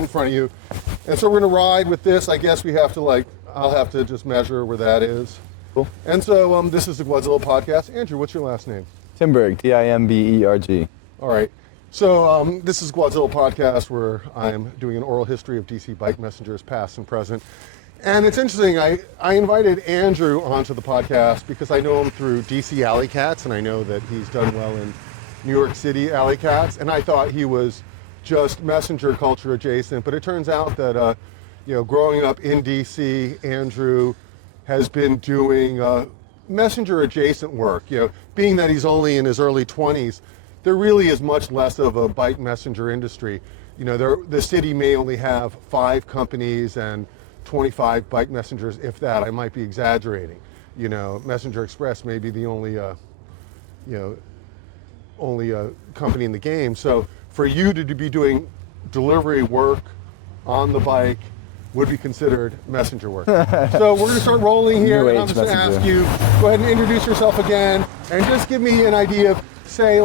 in front of you. And so we're going to ride with this. I guess we have to I'll have to just measure where that is. Cool. And so this is the Gwadzilla Podcast. Andrew, what's your last name? Timberg, Timberg. All right. So this is Gwadzilla Podcast, where I'm doing an oral history of DC bike messengers, past and present. And it's interesting, I invited Andrew onto the podcast because I know him through DC Alleycats, and I know that he's done well in New York City Alleycats, and I thought he was just messenger culture adjacent, but it turns out that, growing up in DC, Andrew has been doing messenger adjacent work. Being that he's only in his early 20s, there really is much less of a bike messenger industry. The city may only have 5 companies and 25 bike messengers, if that. I might be exaggerating. Messenger Express may be the only company in the game. So for you to be doing delivery work on the bike would be considered messenger work. So we're going to start rolling here, and I'm just going to ask you, go ahead and introduce yourself again, and just give me an idea of, say,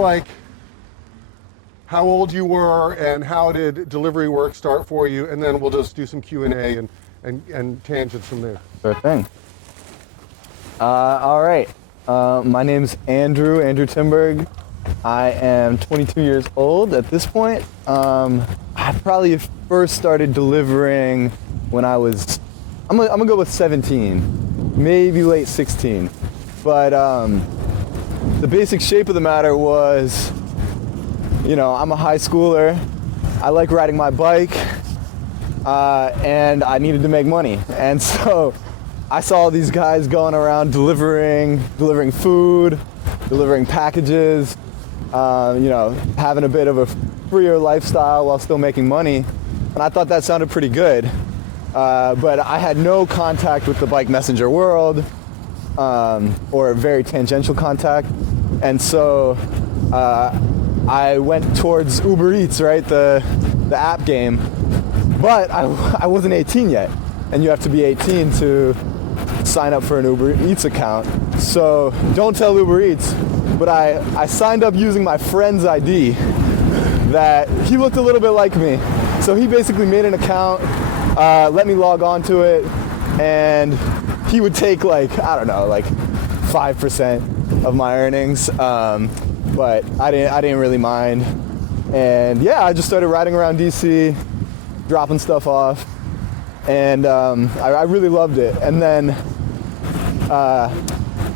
how old you were and how did delivery work start for you, and then we'll just do some Q&A and tangents from there. Sure thing. All right. My name's Andrew Timberg. I am 22 years old at this point. I probably first started delivering when I was, I'm gonna go with 17, maybe late 16. But the basic shape of the matter was, I'm a high schooler. I like riding my bike. And I needed to make money. And so I saw these guys going around delivering food, delivering packages, having a bit of a freer lifestyle while still making money. And I thought that sounded pretty good. But I had no contact with the bike messenger world, or very tangential contact. And so I went towards Uber Eats, right? The app game. But I wasn't 18 yet, and you have to be 18 to sign up for an Uber Eats account. So don't tell Uber Eats, but I signed up using my friend's ID that he looked a little bit like me. So he basically made an account, let me log on to it, and he would take 5% of my earnings, but I didn't really mind. And yeah, I just started riding around DC, dropping stuff off, and I really loved it. And then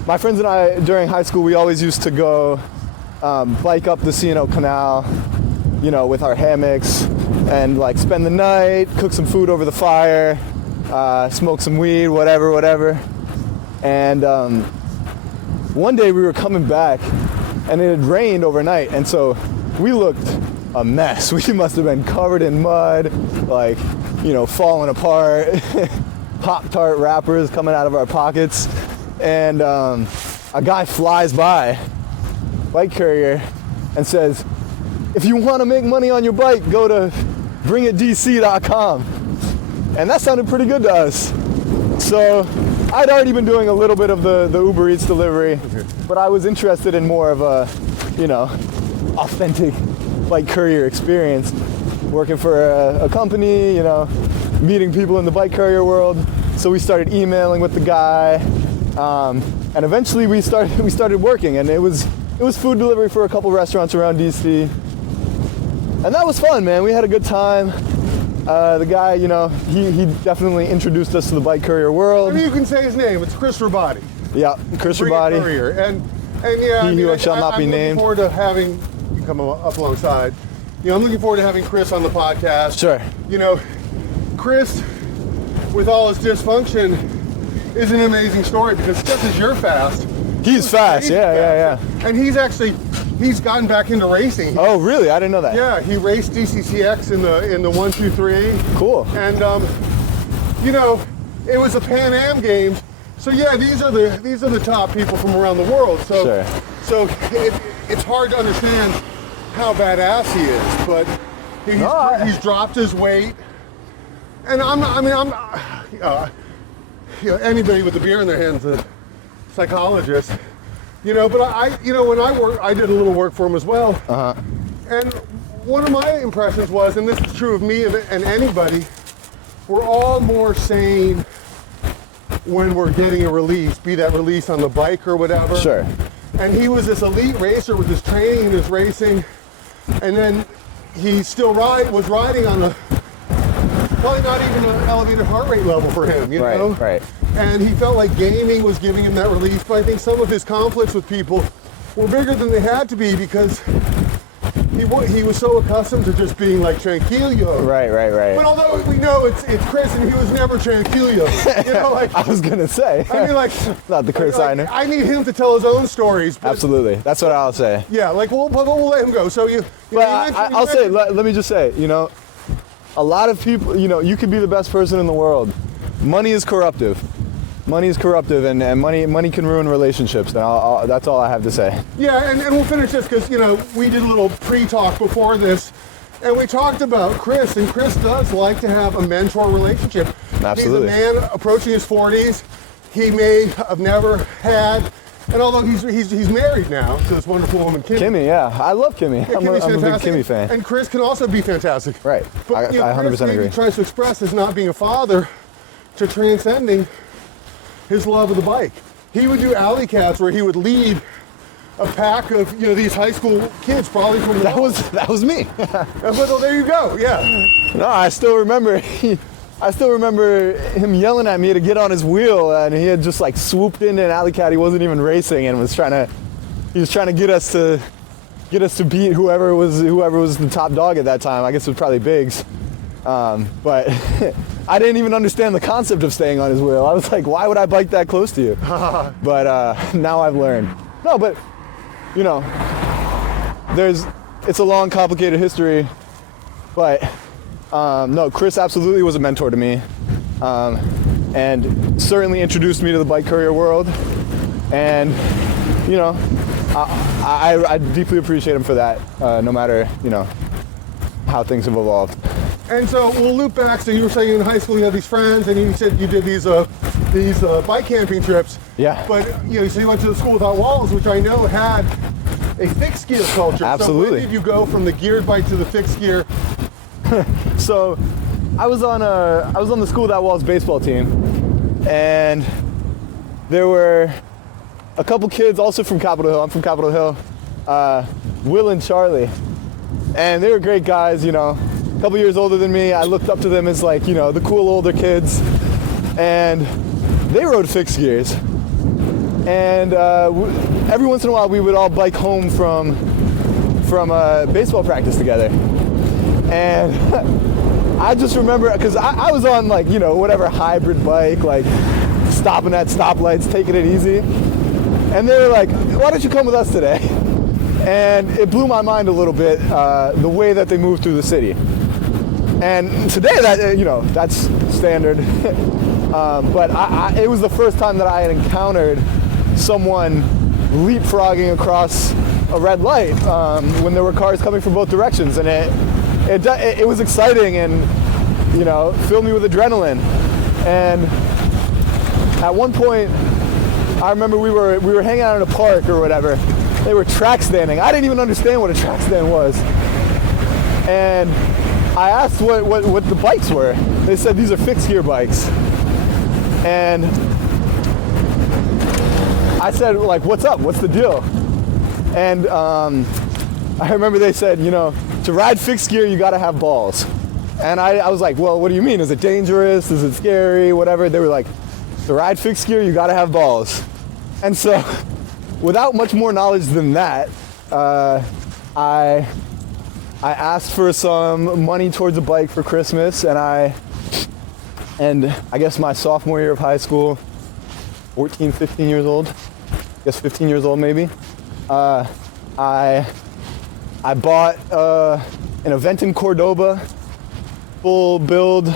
my friends and I, during high school, we always used to go bike up the C&O Canal, with our hammocks, and spend the night, cook some food over the fire, smoke some weed, whatever. And one day we were coming back, and it had rained overnight, and so we looked a mess. We must have been covered in mud, falling apart, Pop-Tart wrappers coming out of our pockets. And a guy flies by, bike courier, and says, if you want to make money on your bike, go to bringitdc.com. And that sounded pretty good to us. So I'd already been doing a little bit of the Uber Eats delivery, but I was interested in more of a, authentic bike courier experience, working for a company, meeting people in the bike courier world. So we started emailing with the guy, and eventually we started working, and it was food delivery for a couple restaurants around DC, and that was fun, man. We had a good time. The guy, he definitely introduced us to the bike courier world. Maybe you can say his name. It's Chris Rabati. Yeah, Chris Rabati. And yeah, he who shall not be named. I'm looking forward to having you come up alongside. I'm looking forward to having Chris on the podcast. Sure. Chris, with all his dysfunction, is an amazing story because just as you're fast, he's fast. Yeah. And he's gotten back into racing. Oh, really? I didn't know that. Yeah, he raced DCCX in the 123. Cool. And it was a Pan Am Games. So yeah, these are the top people from around the world. So sure. So it's hard to understand how badass he is, but he's dropped his weight. And anybody with a beer in their hand's a psychologist. But when I did a little work for him as well. Uh-huh. And one of my impressions was, and this is true of me and anybody, we're all more sane when we're getting a release, be that release on the bike or whatever. Sure. And he was this elite racer with his training and his racing, and then he still was riding on a probably not even an elevated heart rate level for him, you know? Right. And he felt like gaming was giving him that release, but I think some of his conflicts with people were bigger than they had to be because he was so accustomed to just being like tranquilio. Right. But although we know it's Chris and he was never tranquilio, you know, like I was gonna say. I mean, like not the Chris I know. I need him to tell his own stories. But, Absolutely, that's what I'll say. Yeah, like we'll let him go. So I'll say. Let me just say, you know, a lot of people, you know, you could be the best person in the world. Money is corruptive. Money is corruptive, and money can ruin relationships. And that's all I have to say. Yeah, and we'll finish this because, you know, we did a little pre-talk before this, and we talked about Chris, and Chris does like to have a mentor relationship. Absolutely. He's a man approaching his 40s. He may have never had, and although he's married now to this wonderful woman, Kimmy. Kimmy, yeah. I love Kimmy. Yeah, I'm a big Kimmy fan. And Chris can also be fantastic. Right. But, I 100% Chris agree. maybe tries to express his not being a father to transcending his love of the bike. He would do Alleycats where he would lead a pack of, you know, these high school kids, probably from That was me. Well, there you go. Yeah. No, I still remember him yelling at me to get on his wheel, and he had just like swooped into an Alleycat. He wasn't even racing, and was trying to get us to beat whoever was the top dog at that time. I guess it was probably Biggs. But I didn't even understand the concept of staying on his wheel. I was like, why would I bike that close to you? But now I've learned. No, but you know, it's a long, complicated history. But no, Chris absolutely was a mentor to me, and certainly introduced me to the bike courier world. And you know, I deeply appreciate him for that. No matter, you know, how things have evolved. And so we'll loop back. So you were saying in high school you had these friends, and you said you did these bike camping trips. Yeah. But you know, so you went to the School Without Walls, which I know had a fixed gear culture. Absolutely. So when did you go from the geared bike to the fixed gear? So I was on the School Without Walls baseball team, and there were a couple kids also from Capitol Hill. I'm from Capitol Hill. Will and Charlie, and they were great guys. You know, a couple years older than me. I looked up to them as like, you know, the cool older kids, and they rode fixed gears. And every once in a while we would all bike home from baseball practice together. And I just remember, because I was on like, you know, whatever hybrid bike, like stopping at stoplights, taking it easy. And they were like, why don't you come with us today? And it blew my mind a little bit, the way that they moved through the city. And today, that, you know, that's standard. But it was the first time that I had encountered someone leapfrogging across a red light when there were cars coming from both directions, and it was exciting, and you know, filled me with adrenaline. And at one point, I remember we were hanging out in a park or whatever. They were track standing. I didn't even understand what a track stand was, and I asked what the bikes were. They said these are fixed gear bikes. And I said, like, what's up? What's the deal? And I remember they said, you know, to ride fixed gear, you gotta have balls. And I was like, well, what do you mean? Is it dangerous? Is it scary? Whatever. They were like, to ride fixed gear, you gotta have balls. And so, without much more knowledge than that, I asked for some money towards a bike for Christmas, and I guess my sophomore year of high school, 14, 15 years old, I guess 15 years old maybe, I bought an event in Cordoba, full build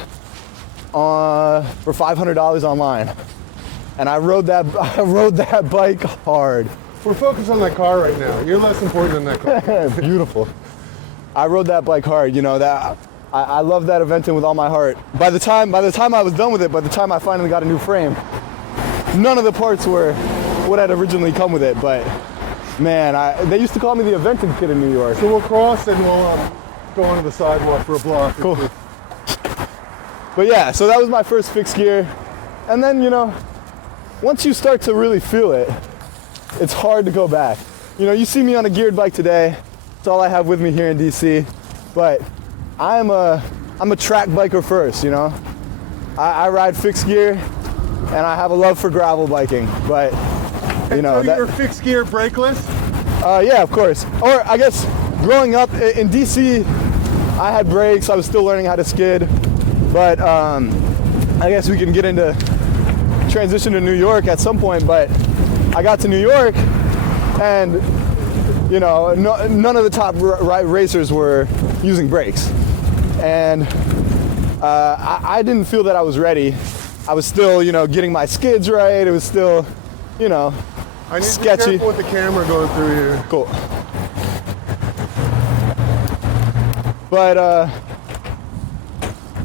for $500 online, and I rode that bike hard. We're focused on that car right now. You're less important than that car. Beautiful. I rode that bike hard. You know, that I love that event with all my heart. By the time I was done with it, by the time I finally got a new frame, none of the parts were what had originally come with it. But man, they used to call me the Eventing Kid in New York. So we'll cross and go onto the sidewalk for a block. Cool. But yeah, so that was my first fixed gear. And then, you know, once you start to really feel it, it's hard to go back. You know, you see me on a geared bike today. It's all I have with me here in DC. But I'm a track biker first, you know. I ride fixed gear, and I have a love for gravel biking. But, you know, so you're fixed gear brakeless? Yeah, of course. Or I guess growing up in DC, I had brakes. I was still learning how to skid. But I guess we can get into transition to New York at some point. But I got to New York, and you know, none of the top racers were using brakes, and I didn't feel that I was ready. I was still, you know, getting my skids right. It was still, you know, I need sketchy. to be careful with the camera going through here. Cool. But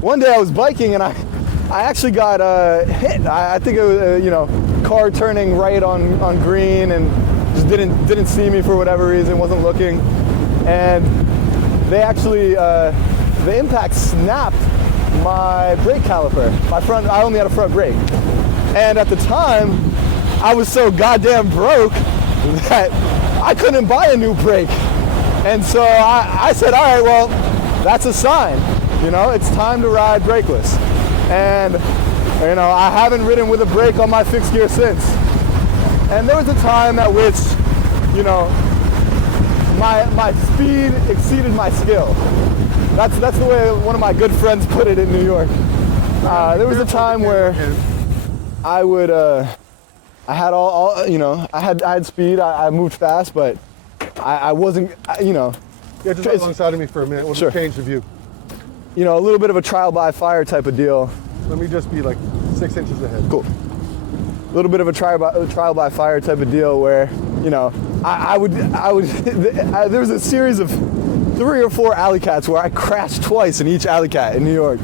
one day I was biking and I actually got hit. I think it was, you know, car turning right on green and just didn't see me for whatever reason, wasn't looking. And they actually, the impact snapped my brake caliper. I only had a front brake. And at the time, I was so goddamn broke that I couldn't buy a new brake. And so I said, all right, well, that's a sign. You know, it's time to ride brakeless. And, you know, I haven't ridden with a brake on my fixed gear since. And there was a time at which, you know, my speed exceeded my skill. That's the way one of my good friends put it in New York. There was a time where I would, I had all you know, I had speed, I moved fast, but I wasn't, you know. Yeah, just right alongside of me for a minute. We'll Sure. just change the view. You know, a little bit of a trial by fire type of deal. Let me just be like 6 inches ahead. Cool. A little bit of a trial by fire type of deal where, you know, I would there was a series of 3 or 4 Alleycats where I crashed twice in each Alleycat in New York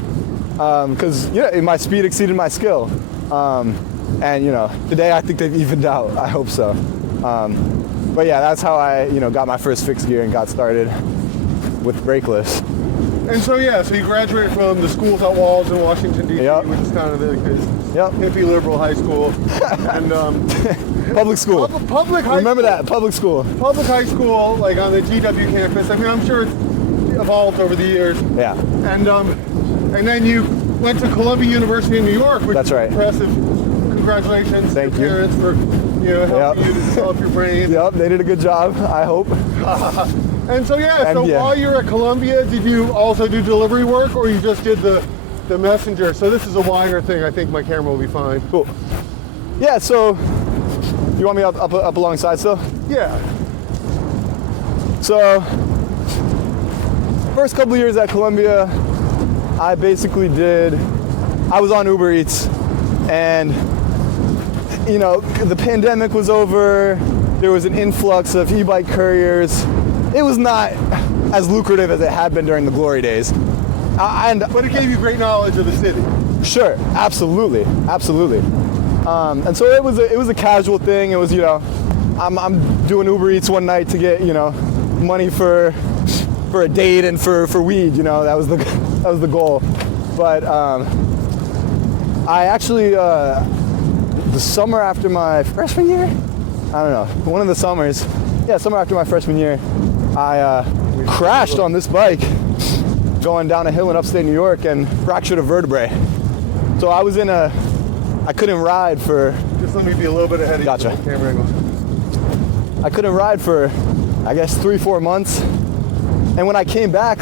because, you know, my speed exceeded my skill. And, you know, today I think they've evened out. I hope so. But yeah, that's how I, you know, got my first fixed gear and got started with brakeless. And so yeah, so you graduated from the schools at Walls in Washington D.C., Yep. which is kind of the Yep. hippie liberal high school, and Public school. public high Remember school. that, public school. Public high school, like on the GW campus. I mean, I'm sure it's evolved over the years. Yeah. And then you went to Columbia University in New York, which That's is right. impressive. Congratulations Thank to your you. parents for, you know, helping Yep. you to develop your brain. Yep, they did a good job, I hope. And so yeah, so yeah. while you were at Columbia, did you also do delivery work, or you just did the messenger? So this is a wider thing. I think my camera will be fine. Cool. Yeah, so you want me up alongside still? Yeah. So first couple of years at Columbia, I was on Uber Eats, and you know, the pandemic was over. There was an influx of e-bike couriers. It was not as lucrative as it had been during the glory days. But it gave you great knowledge of the city. Sure, absolutely. And so it was a casual thing. It was, you know, I'm doing Uber Eats one night to get, you know, money for a date and for weed. You know, that was the goal. But I actually the summer after my freshman year, I don't know, one of the summers, summer after my freshman year, I crashed on this bike going down a hill in upstate New York and fractured a vertebrae. So I couldn't ride for... Just let me be a little bit ahead of Gotcha. you. Camera angle. I couldn't ride for, I guess, 3-4 months. And when I came back,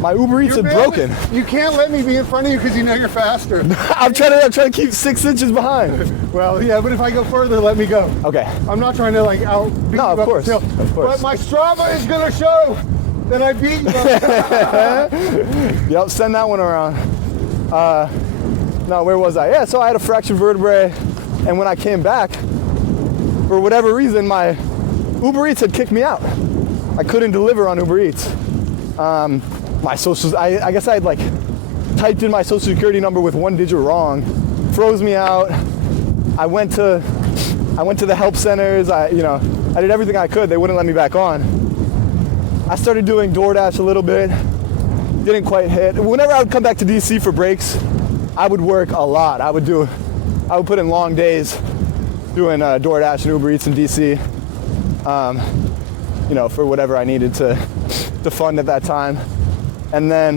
my Uber Eats had broken. You can't let me be in front of you because you know you're faster. I'm trying to keep 6 inches behind. Well, yeah, but if I go further, let me go. Okay. I'm not trying to like out. No, of course. Of course. But my Strava is gonna show that I beat you. Yep, send that one around. No, where was I? Yeah, so I had a fractured vertebrae, and when I came back, for whatever reason, my Uber Eats had kicked me out. I couldn't deliver on Uber Eats. My social, I guess I had like typed in my social security number with 1 digit wrong, froze me out. I went to the help centers. I did everything I could. They wouldn't let me back on. I started doing DoorDash a little bit. Didn't quite hit. Whenever I would come back to DC for breaks, I would work a lot. I would put in long days doing DoorDash and Uber Eats in DC, for whatever I needed to fund at that time. And then,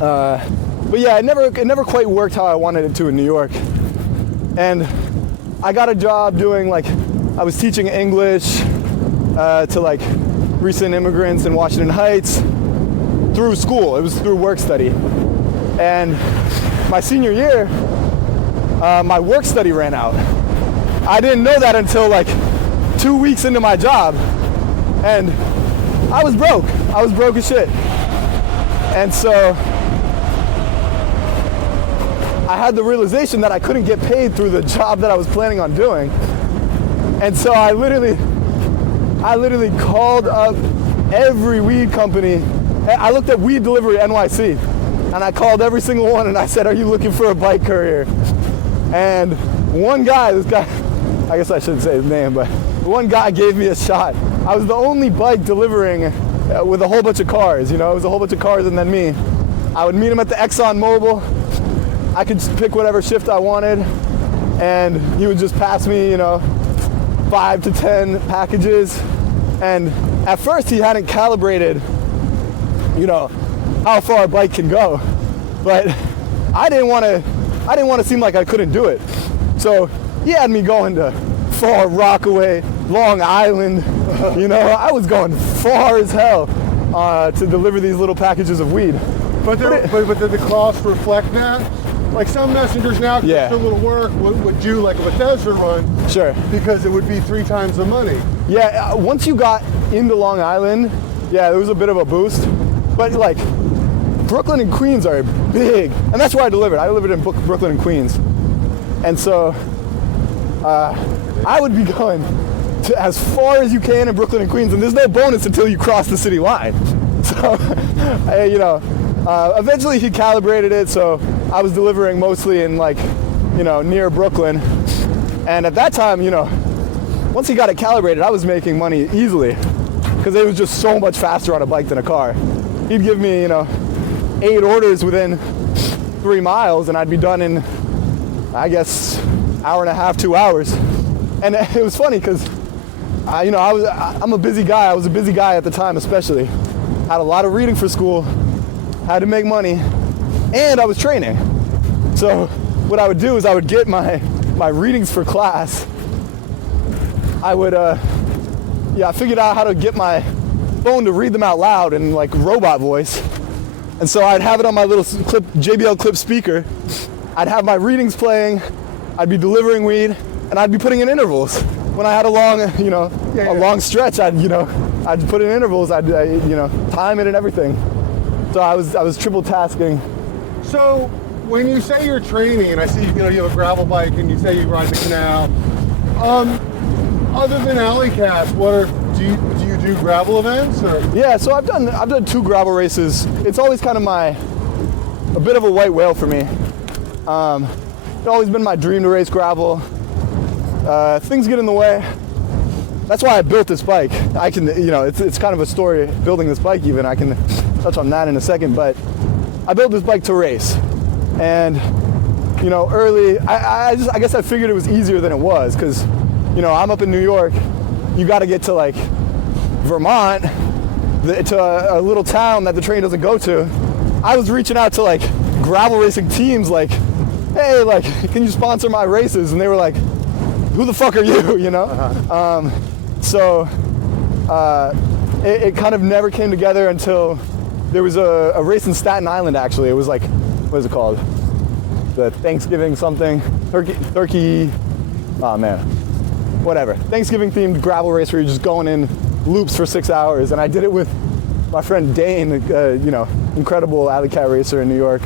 but yeah, it never quite worked how I wanted it to in New York. And I got a job doing I was teaching English to recent immigrants in Washington Heights through school. It was through work study. And my senior year, my work study ran out. I didn't know that until 2 weeks into my job. And I was broke. I was broke as shit. And so I had the realization that I couldn't get paid through the job that I was planning on doing. And so I literally called up every weed company. I looked at Weed Delivery NYC, and I called every single one and I said, "Are you looking for a bike courier?" And one guy, this guy, I guess I shouldn't say his name, but one guy gave me a shot. I was the only bike delivering with a whole bunch of cars, it was a whole bunch of cars and then me. I would meet him at the Exxon Mobil. I could just pick whatever shift I wanted, and he would just pass me, 5 to 10 packages. And at first he hadn't calibrated, how far a bike can go. But I didn't want to seem like I couldn't do it. So he had me going to Far Rockaway, Long Island. I was going far as hell to deliver these little packages of weed. But did the cost reflect that? Some messengers now can do a little work would do a Bethesda run. Sure. Because it would be 3 times the money. Yeah, once you got into Long Island, there was a bit of a boost. But Brooklyn and Queens are big, and that's where I delivered. I delivered in Brooklyn and Queens. And so I would be going to as far as you can in Brooklyn and Queens, and there's no bonus until you cross the city line. So, eventually he calibrated it, so I was delivering mostly in near Brooklyn. And at that time, once he got it calibrated, I was making money easily because it was just so much faster on a bike than a car. He'd give me, 8 orders within 3 miles, and I'd be done in, I guess, hour and a half, 2 hours. And it was funny because, I'm a busy guy. I was a busy guy at the time, especially. Had a lot of reading for school, had to make money, and I was training. So what I would do is I would get my readings for class. I would, I figured out how to get my phone to read them out loud in robot voice. And so I'd have it on my little JBL clip speaker. I'd have my readings playing. I'd be delivering weed, and I'd be putting in intervals. When I had a long, a long stretch, I'd put in intervals. I'd time it and everything. So I was triple tasking. So when you say you're training, and I see you have a gravel bike, and you say you ride the canal. Other than Alleycat, do you do gravel events or? Yeah, so I've done 2 gravel races. It's always kind of a bit of a white whale for me. It's always been my dream to race gravel. Things get in the way. That's why I built this bike. I can, it's kind of a story building this bike even. I can touch on that in a second, but I built this bike to race. And, early, I guess I figured it was easier than it was because, I'm up in New York. You got to get to Vermont, to a little town that the train doesn't go to. I was reaching out to gravel racing teams hey, can you sponsor my races? And they were like, who the fuck are you, So it kind of never came together until there was a race in Staten Island, actually. It was what is it called? The Thanksgiving something, turkey, oh man, whatever. Thanksgiving themed gravel race where you're just going in loops for 6 hours. And I did it with my friend Dane, incredible Alleycat racer in New York.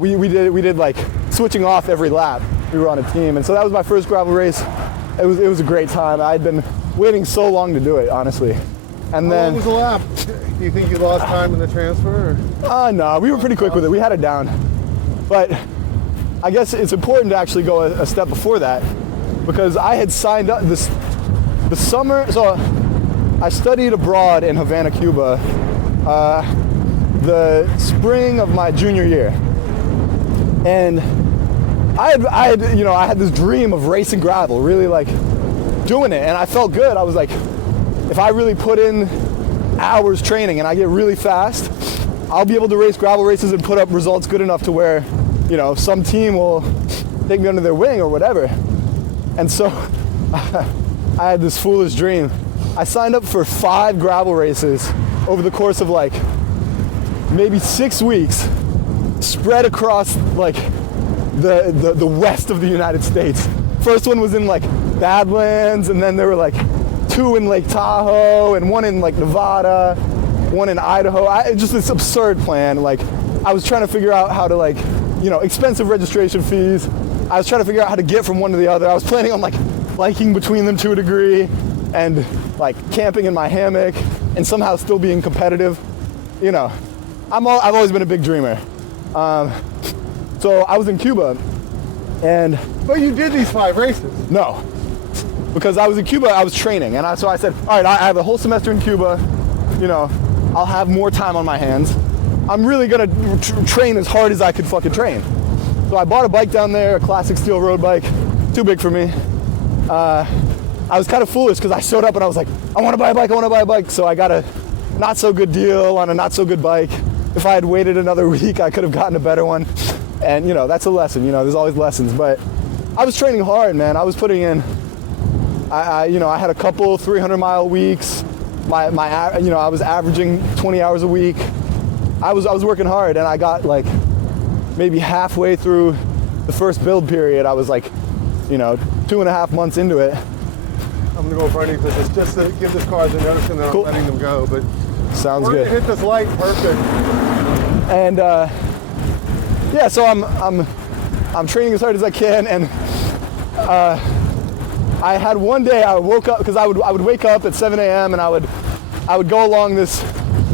We did switching off every lap. We were on a team, and so that was my first gravel race. It was a great time. I'd been waiting so long to do it, honestly. And How long was the lap? Do you think you lost time in the transfer? No, we were pretty quick with it. We had it down. But I guess it's important to actually go a step before that, because I had signed up the summer, so I studied abroad in Havana, Cuba, the spring of my junior year. And I had this dream of racing gravel, really like doing it, and I felt good. I was like, if I really put in hours training and I get really fast, I'll be able to race gravel races and put up results good enough to where, some team will take me under their wing or whatever. And so I had this foolish dream. I signed up for 5 gravel races over the course of like maybe 6 weeks, spread across like the west of the United States. First one was in like Badlands, and then there were like 2 in Lake Tahoe and 1 in like Nevada, 1 in Idaho. Just this absurd plan. Like I was trying to figure out how to like, expensive registration fees. I was trying to figure out how to get from one to the other. I was planning on like biking between them to a degree and like camping in my hammock and somehow still being competitive. I've always been a big dreamer. So I was in Cuba and... But you did these 5 races. No, because I was in Cuba, I was training. And so I said, all right, I have a whole semester in Cuba. I'll have more time on my hands. I'm really gonna train as hard as I could fucking train. So I bought a bike down there, a classic steel road bike, too big for me. I was kind of foolish because I showed up and I was like, I want to buy a bike. So I got a not so good deal on a not so good bike. If I had waited another week, I could have gotten a better one. And that's a lesson, there's always lessons. But I was training hard, man. I was putting in, I had a couple 300-mile weeks. I was averaging 20 hours a week. I was working hard, and I got like maybe halfway through the first build period. I was like, 2.5 months into it. I'm gonna go for anything just to give this car the notion that Cool. I'm letting them go. But sounds we're good. gonna hit this light perfect. And so I'm training as hard as I can, and I had one day I woke up because I would wake up at 7 a.m. and I would go along this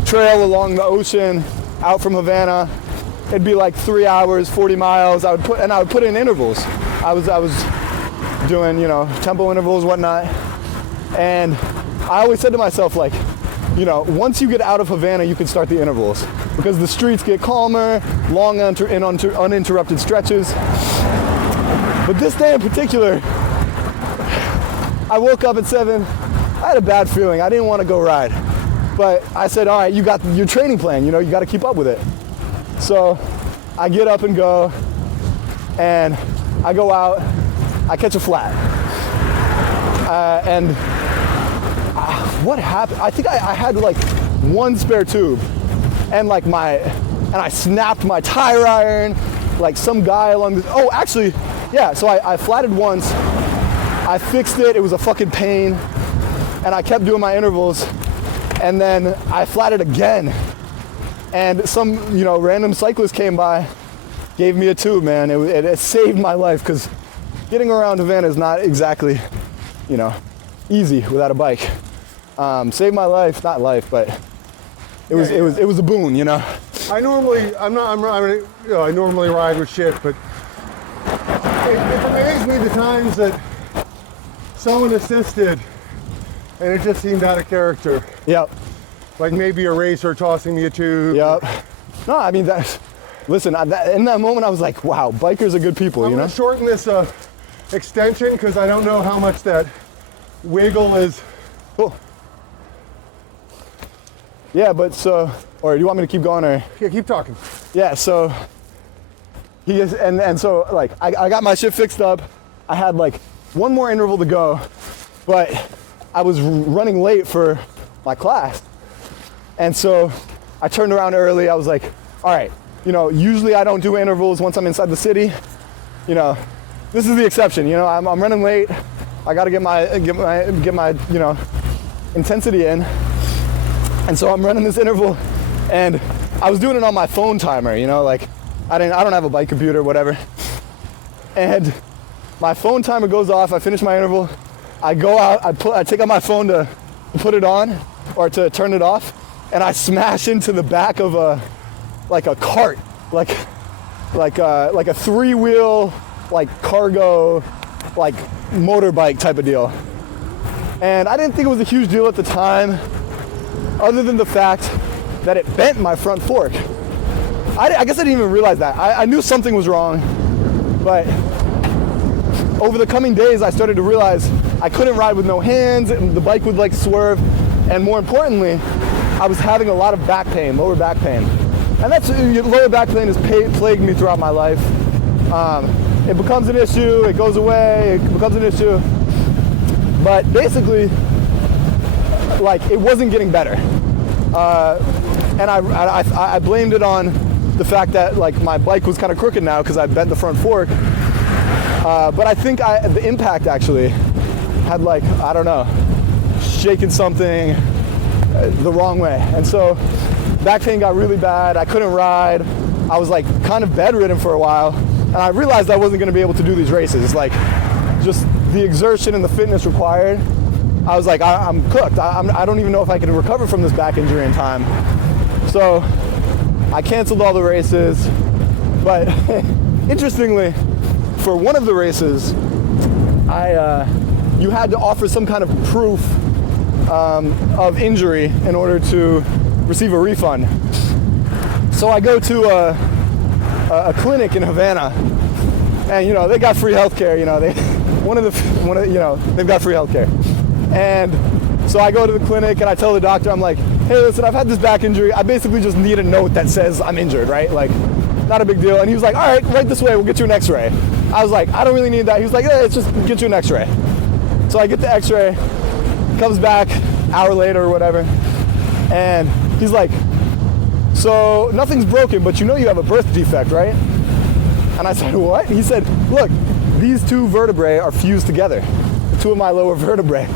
trail along the ocean out from Havana. It'd be like 3 hours, 40 miles. I would put in intervals. I was doing tempo intervals, whatnot. And I always said to myself, like, once you get out of Havana, you can start the intervals because the streets get calmer, long uninterrupted stretches. But this day in particular, I woke up at 7. I had a bad feeling. I didn't want to go ride. But I said, all right, you got your training plan, you got to keep up with it. So I get up and go, and I go out, I catch a flat. What happened? I think I had like 1 spare tube, and I snapped my tire iron, like some guy along the, oh, actually, yeah, so I flatted once, I fixed it, it was a fucking pain, and I kept doing my intervals, and then I flatted again, and some, random cyclist came by, gave me a tube, man. It saved my life, because getting around Havana is not exactly, easy without a bike. Saved my life, not life, but it was a boon, I normally ride with shit, but it amazed me the times that someone assisted and it just seemed out of character. Yep. Like maybe a racer tossing me a tube. Yep. No, I mean, listen, in that moment I was like, wow, bikers are good people, I'm gonna shorten this extension because I don't know how much that wiggle is. Cool. Yeah, but or do you want me to keep going, or? Yeah, keep talking. Yeah, so he is, and so like I got my shit fixed up. I had like 1 more interval to go, but I was running late for my class. And so I turned around early. I was like, all right, usually I don't do intervals once I'm inside the city. This is the exception. I'm running late. I got to get my intensity in. And so I'm running this interval, and I was doing it on my phone timer, like I don't have a bike computer, whatever. And my phone timer goes off, I finish my interval, I go out, I take out my phone to put it on or to turn it off, and I smash into the back of a cart, like a 3-wheel, like cargo, like motorbike type of deal. And I didn't think it was a huge deal at the time, other than the fact that it bent my front fork. I guess I didn't even realize that. I knew something was wrong, but over the coming days, I started to realize I couldn't ride with no hands, and the bike would like swerve, and more importantly, I was having a lot of back pain, lower back pain. And that's, lower back pain has plagued me throughout my life. It becomes an issue, it goes away, it becomes an issue. But basically, like, it wasn't getting better. And I blamed it on the fact that like my bike was kind of crooked now because I bent the front fork. But I think the impact actually had like, I don't know, shaken something the wrong way. And so back pain got really bad. I couldn't ride. I was like kind of bedridden for a while. And I realized I wasn't going to be able to do these races. Like just the exertion and the fitness required. I was like, I'm cooked. I don't even know if I can recover from this back injury in time. So I canceled all the races. But interestingly, for one of the races, you had to offer some kind of proof of injury in order to receive a refund. So I go to a clinic in Havana, and you know they got free healthcare. You know they've got free healthcare, and so I go to the clinic and I tell the doctor, I'm like, hey, listen, I've had this back injury. I basically just need a note that says I'm injured, right? Like, not a big deal. And he was like, all right, right this way. We'll get you an X-ray. I was like, I don't really need that. He was like, yeah, let's just get you an X-ray. So I get the X-ray, comes back an hour later or whatever, and he's like, so nothing's broken, but you know you have a birth defect, right? And I said, what? He said, look, these two vertebrae are fused together, two of my lower vertebrae.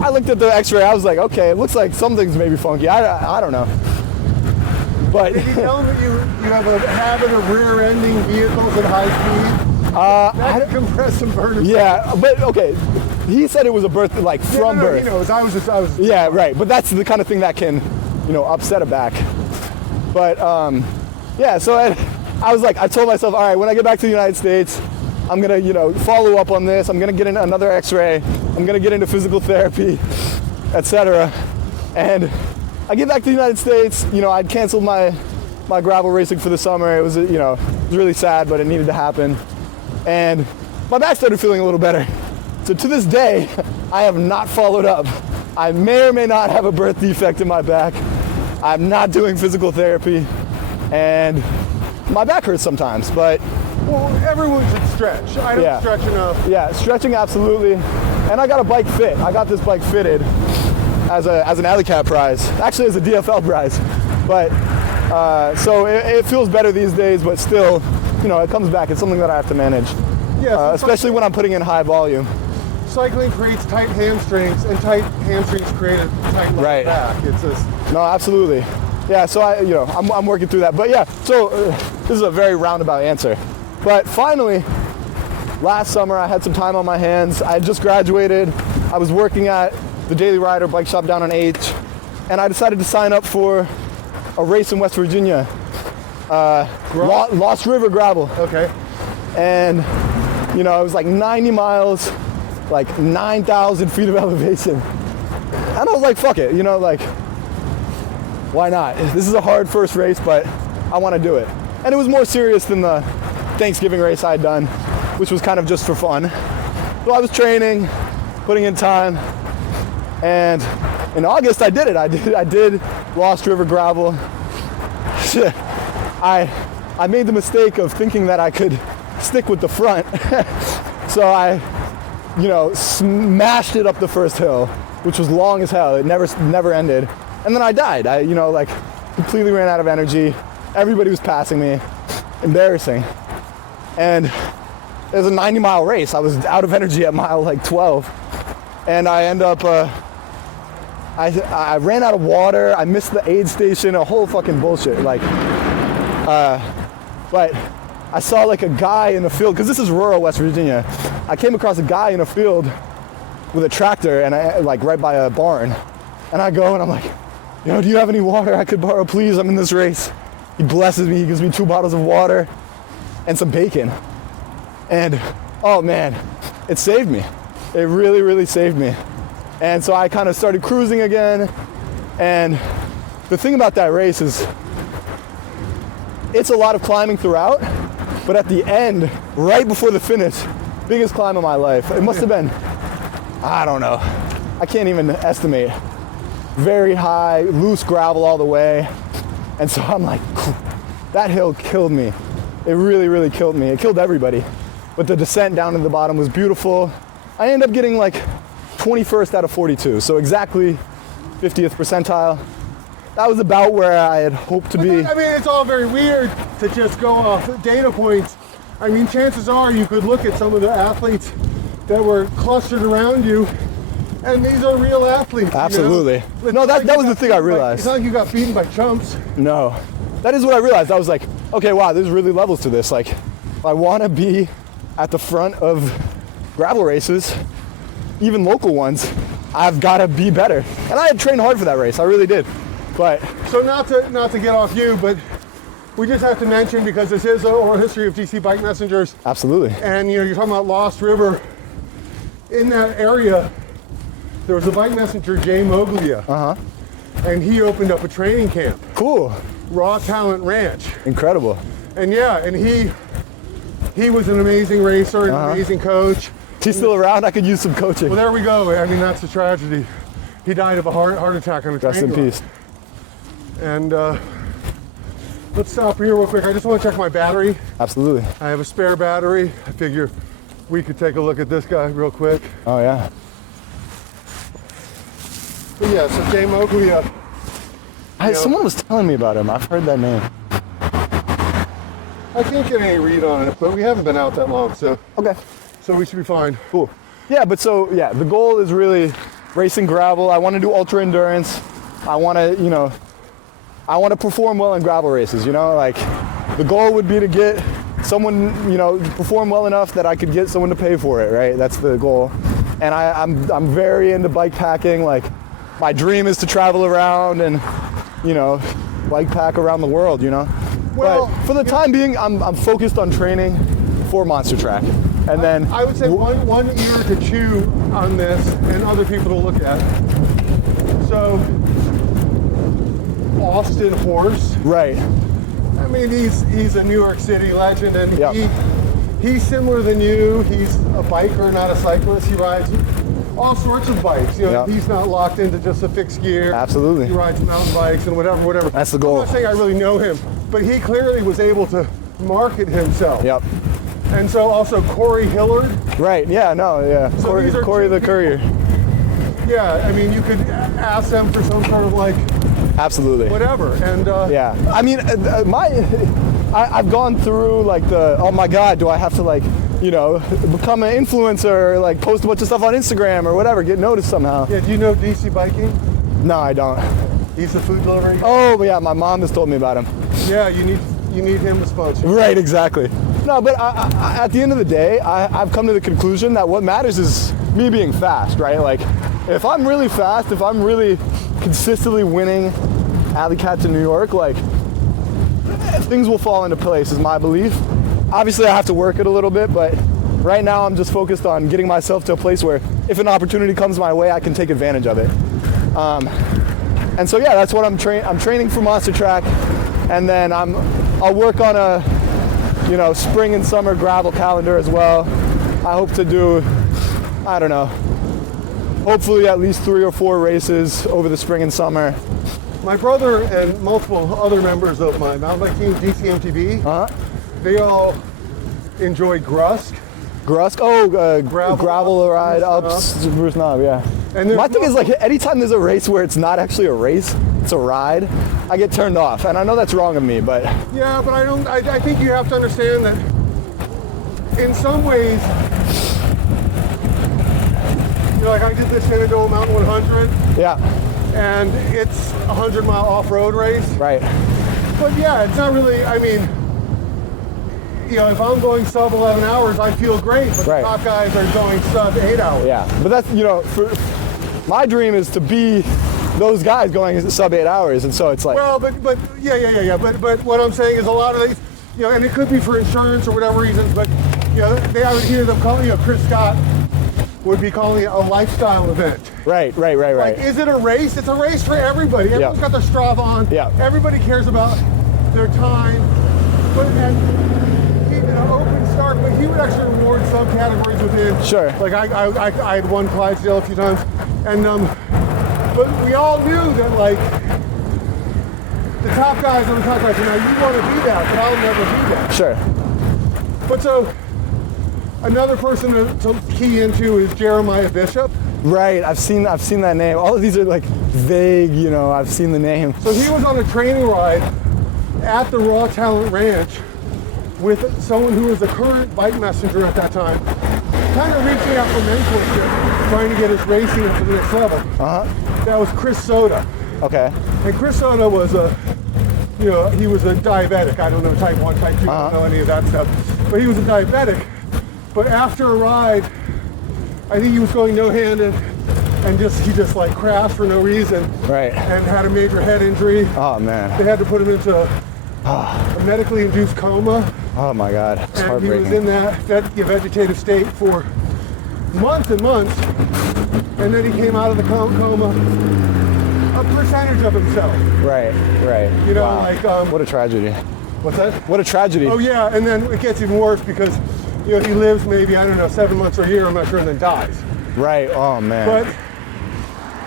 I looked at the X-ray, I was like, okay, it looks like something's maybe funky. I don't know. But did you tell him that you have a habit of rear-ending vehicles at high speed? That could compress some vertebrae. Yeah, but okay. He said it was a birth, like from birth. He knows. I was. Yeah, right. But that's the kind of thing that can, upset a back. But yeah. So I was like, I told myself, all right, when I get back to the United States, I'm gonna, follow up on this. I'm gonna get in another X-ray. I'm gonna get into physical therapy, etc. And I get back to the United States. I'd canceled my gravel racing for the summer. It was, it was really sad, but it needed to happen. And my back started feeling a little better. So to this day, I have not followed up. I may or may not have a birth defect in my back. I'm not doing physical therapy, and my back hurts sometimes, but... Well, everyone should stretch. I don't stretch enough. Yeah, stretching absolutely. And I got a bike fit. I got this bike fitted as an Alleycat prize. Actually, as a DFL prize. But, so it feels better these days, but still, it comes back. It's something that I have to manage. Yeah, especially when I'm putting in high volume. Cycling creates tight hamstrings, and tight hamstrings create a tight lower back. It's just... No, absolutely. Yeah, so I'm working through that. But yeah, so this is a very roundabout answer. But finally, last summer I had some time on my hands. I had just graduated. I was working at the Daily Rider bike shop down on H, and I decided to sign up for a race in West Virginia. Lost River Gravel. Okay. And it was like 90 miles, like 9,000 feet of elevation. And I was like, fuck it, why not? This is a hard first race, but I want to do it. And it was more serious than the Thanksgiving race I had done, which was kind of just for fun. So I was training, putting in time, and in August I did it. I did Lost River Gravel. I made the mistake of thinking that I could stick with the front. So I, smashed it up the first hill, which was long as hell. It never ended. And then I died. I, completely ran out of energy. Everybody was passing me. Embarrassing. And it was a 90-mile race. I was out of energy at mile 12. And I end up, I ran out of water. I missed the aid station, a whole fucking bullshit. But I saw a guy in the field, because this is rural West Virginia. I came across a guy in a field with a tractor, and I right by a barn. And I go and I'm like, do you have any water I could borrow, please? I'm in this race. He blesses me. He gives me 2 bottles of water and some bacon. And oh man, it saved me. It really, really saved me. And so I kind of started cruising again. And the thing about that race is it's a lot of climbing throughout, but at the end, right before the finish, biggest climb of my life. It must have been, I don't know, I can't even estimate. Very high, loose gravel all the way. And so I'm like, that hill killed me. It really, really killed me. It killed everybody. But the descent down to the bottom was beautiful. I ended up getting like 21st out of 42, so exactly 50th percentile. That was about where I had hoped to be. I mean, it's all very weird to just go off data points. I mean, chances are you could look at some of the athletes that were clustered around you, and these are real athletes. Absolutely. You know? No, that was the thing I realized. It's not like you got beaten by chumps. No. That is what I realized. I was like, okay, wow, there's really levels to this. Like, if I want to be at the front of gravel races, even local ones, I've got to be better. And I had trained hard for that race. I really did. But so not to get off you, but we just have to mention, because this is an oral history of DC Bike Messengers. Absolutely. And you know, you're talking about Lost River. In that area, there was a bike messenger, Jay Moglia. And he opened up a training camp. Cool. Raw Talent Ranch. Incredible. And yeah, and he was an amazing racer, an amazing coach. He's still around. I could use some coaching. Well, there we go. I mean, that's a tragedy. He died of a heart attack on a Rest train in peace. And let's stop here real quick. I just want to check my battery. Absolutely. I have a spare battery. I figure we could take a look at this guy real quick. Oh, yeah. But yeah, so Jay Moglia. Someone was telling me about him. I've heard that name. I can't get any read on it, but we haven't been out that long, so Okay. so we should be fine. Cool. Yeah, but so, yeah, the goal is really racing gravel. I want to do ultra endurance. I want to, I want to perform well in gravel races, like the goal would be to get someone, perform well enough that I could get someone to pay for it, right? That's the goal. And I'm very into bike packing. Like, my dream is to travel around and, bike pack around the world, Well, but for the time being, I'm focused on training for Monster Track. And then I would say one ear to chew on this and other people to look at. So, Austin Horse. Right. I mean, he's a New York City legend, and Yep. he's similar than you. He's a biker, not a cyclist. He rides all sorts of bikes. Yep. He's not locked into just a fixed gear. Absolutely. He rides mountain bikes and whatever. That's the goal. I'm not saying I really know him, but he clearly was able to market himself. Yep. And so also Corey Hillard. Right. Yeah. No. Yeah. So Corey, these are Corey two the Courier. Yeah, I mean, you could ask them for some sort of Absolutely. whatever. And Yeah. I mean, I've gone through oh my God, do I have to become an influencer, post a bunch of stuff on Instagram or whatever, get noticed somehow? Yeah, do you know DC Biking? No, I don't. He's the food delivery guy. Oh, but yeah, my mom has told me about him. Yeah, you need him to sponsor. Right, exactly. No, but I, at the end of the day, I've come to the conclusion that what matters is me being fast, right? If I'm really fast, if I'm really consistently winning Alleycat to New York, things will fall into place is my belief. Obviously, I have to work it a little bit, but right now I'm just focused on getting myself to a place where if an opportunity comes my way, I can take advantage of it. And so, yeah, that's what I'm training for Monster Track, and then I'll work on a spring and summer gravel calendar as well. I hope to do, I don't know, hopefully at least 3 or 4 races over the spring and summer. My brother and multiple other members of my mountain bike team, DCMTB, they all enjoy Grusk. Grusk? Oh, gravel ride up Bruce Knob, yeah. And my thing is, anytime there's a race where it's not actually a race, it's a ride, I get turned off. And I know that's wrong of me, but... Yeah, but I think you have to understand that in some ways, I did this Shenandoah Mountain 100. Yeah. And it's a 100-mile off-road race. Right. But yeah, it's not really, if I'm going sub 11 hours, I feel great, but right. The top guys are going sub 8 hours. Yeah, but that's, my dream is to be those guys going sub 8 hours, and so it's Well, but what I'm saying is a lot of these, and it could be for insurance or whatever reasons, but, I would hear them call, Chris Scott would be calling it a lifestyle event. Right. Like, is it a race? It's a race for everybody. Everyone's got their Strava on. Yeah. Everybody cares about their time. But open start, but he would actually reward subcategories within. Sure. Like I had won Clydesdale a few times, and but we all knew that like the top guys on the top guys. Now you want to be that, but I'll never be that. Sure. But so another person to key into is Jeremiah Bishop. Right, I've seen that name. All of these are like vague, you know, I've seen the name. So he was on a training ride at the Raw Talent Ranch with someone who was the current bike messenger at that time, kind of reaching out for mentorship, trying to get his racing up to the next level. That was Chris Soda. Okay. And Chris Soda was he was a diabetic. I don't know, type 1, type 2, I don't know any of that stuff. But he was a diabetic. But after a ride, I think he was going no-handed and he just like crashed for no reason. Right. And had a major head injury. Oh man. They had to put him into a medically induced coma. Oh my God, it's and heartbreaking. he was in that vegetative state for months and months, and then he came out of the coma, a percentage of himself. Right. You know, wow. like what a tragedy. what's that? What a tragedy. Oh yeah, and then it gets even worse because he lives maybe 7 months or a year, I'm not sure, and then dies. Right. Oh man. But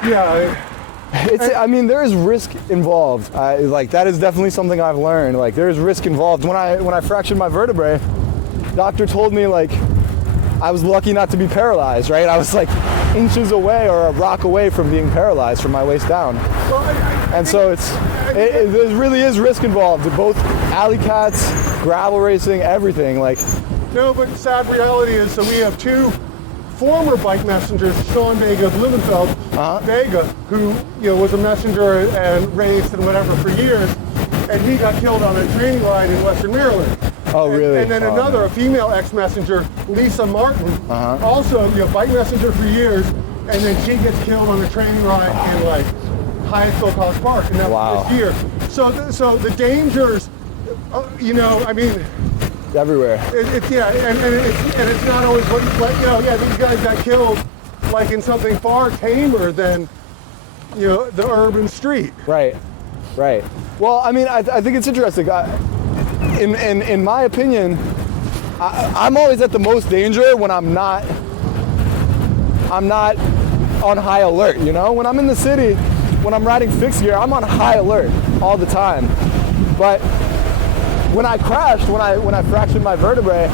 yeah. I mean, there is risk involved. Like that is definitely something I've learned. Like there is risk involved. When I fractured my vertebrae, doctor told me like I was lucky not to be paralyzed. Right, I was like inches away or a rock away from being paralyzed from my waist down. Well, and so there really is risk involved. Both Alleycats, gravel racing, everything. Like no, but the sad reality is, so we have two former bike messengers, Sean Vega of Blumenfeld, Vega, who was a messenger and raced and whatever for years, and he got killed on a training ride in Western Maryland. Oh, really? And then another, a female ex-messenger, Lisa Martin, also bike messenger for years, and then she gets killed on a training ride in like Hyattsville College Park, and that was this year. So the dangers, I mean. Everywhere. And it's not always these guys got killed like in something far tamer than the urban street. Right. Well, I mean, I think it's interesting. In my opinion, I'm always at the most danger when I'm not on high alert. When I'm in the city, when I'm riding fixed gear, I'm on high alert all the time. But when I crashed, when I fractured my vertebrae,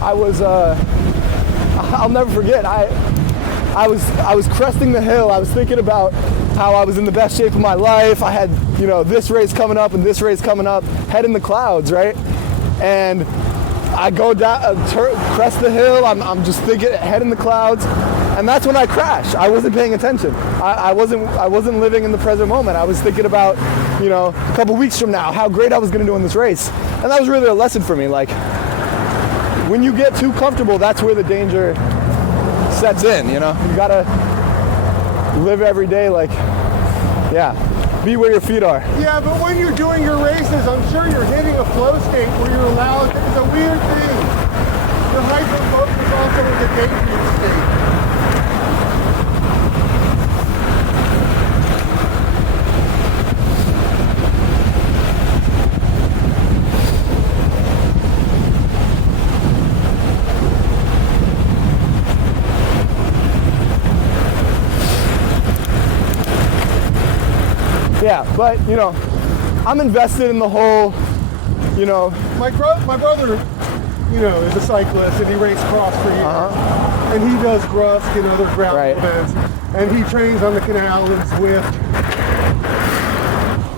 I was I'll never forget. I was cresting the hill. I was thinking about how I was in the best shape of my life. I had this race coming up and this race coming up, head in the clouds, right? And I go down, crest the hill. I'm just thinking head in the clouds, and that's when I crashed. I wasn't paying attention. I wasn't living in the present moment. I was thinking about a couple weeks from now how great I was going to do in this race, and that was really a lesson for me. Like when you get too comfortable, that's where the danger sets in. You gotta live every day like, be where your feet are. Yeah, but when you're doing your races, I'm sure you're hitting a flow state where you're allowed. It's a weird thing. The hyper-focus also is a dangerous state. Yeah, but I'm invested in the whole, My brother, is a cyclist and he raced cross for years, and he does Grusk and other gravel events, and he trains on the canal and Zwift.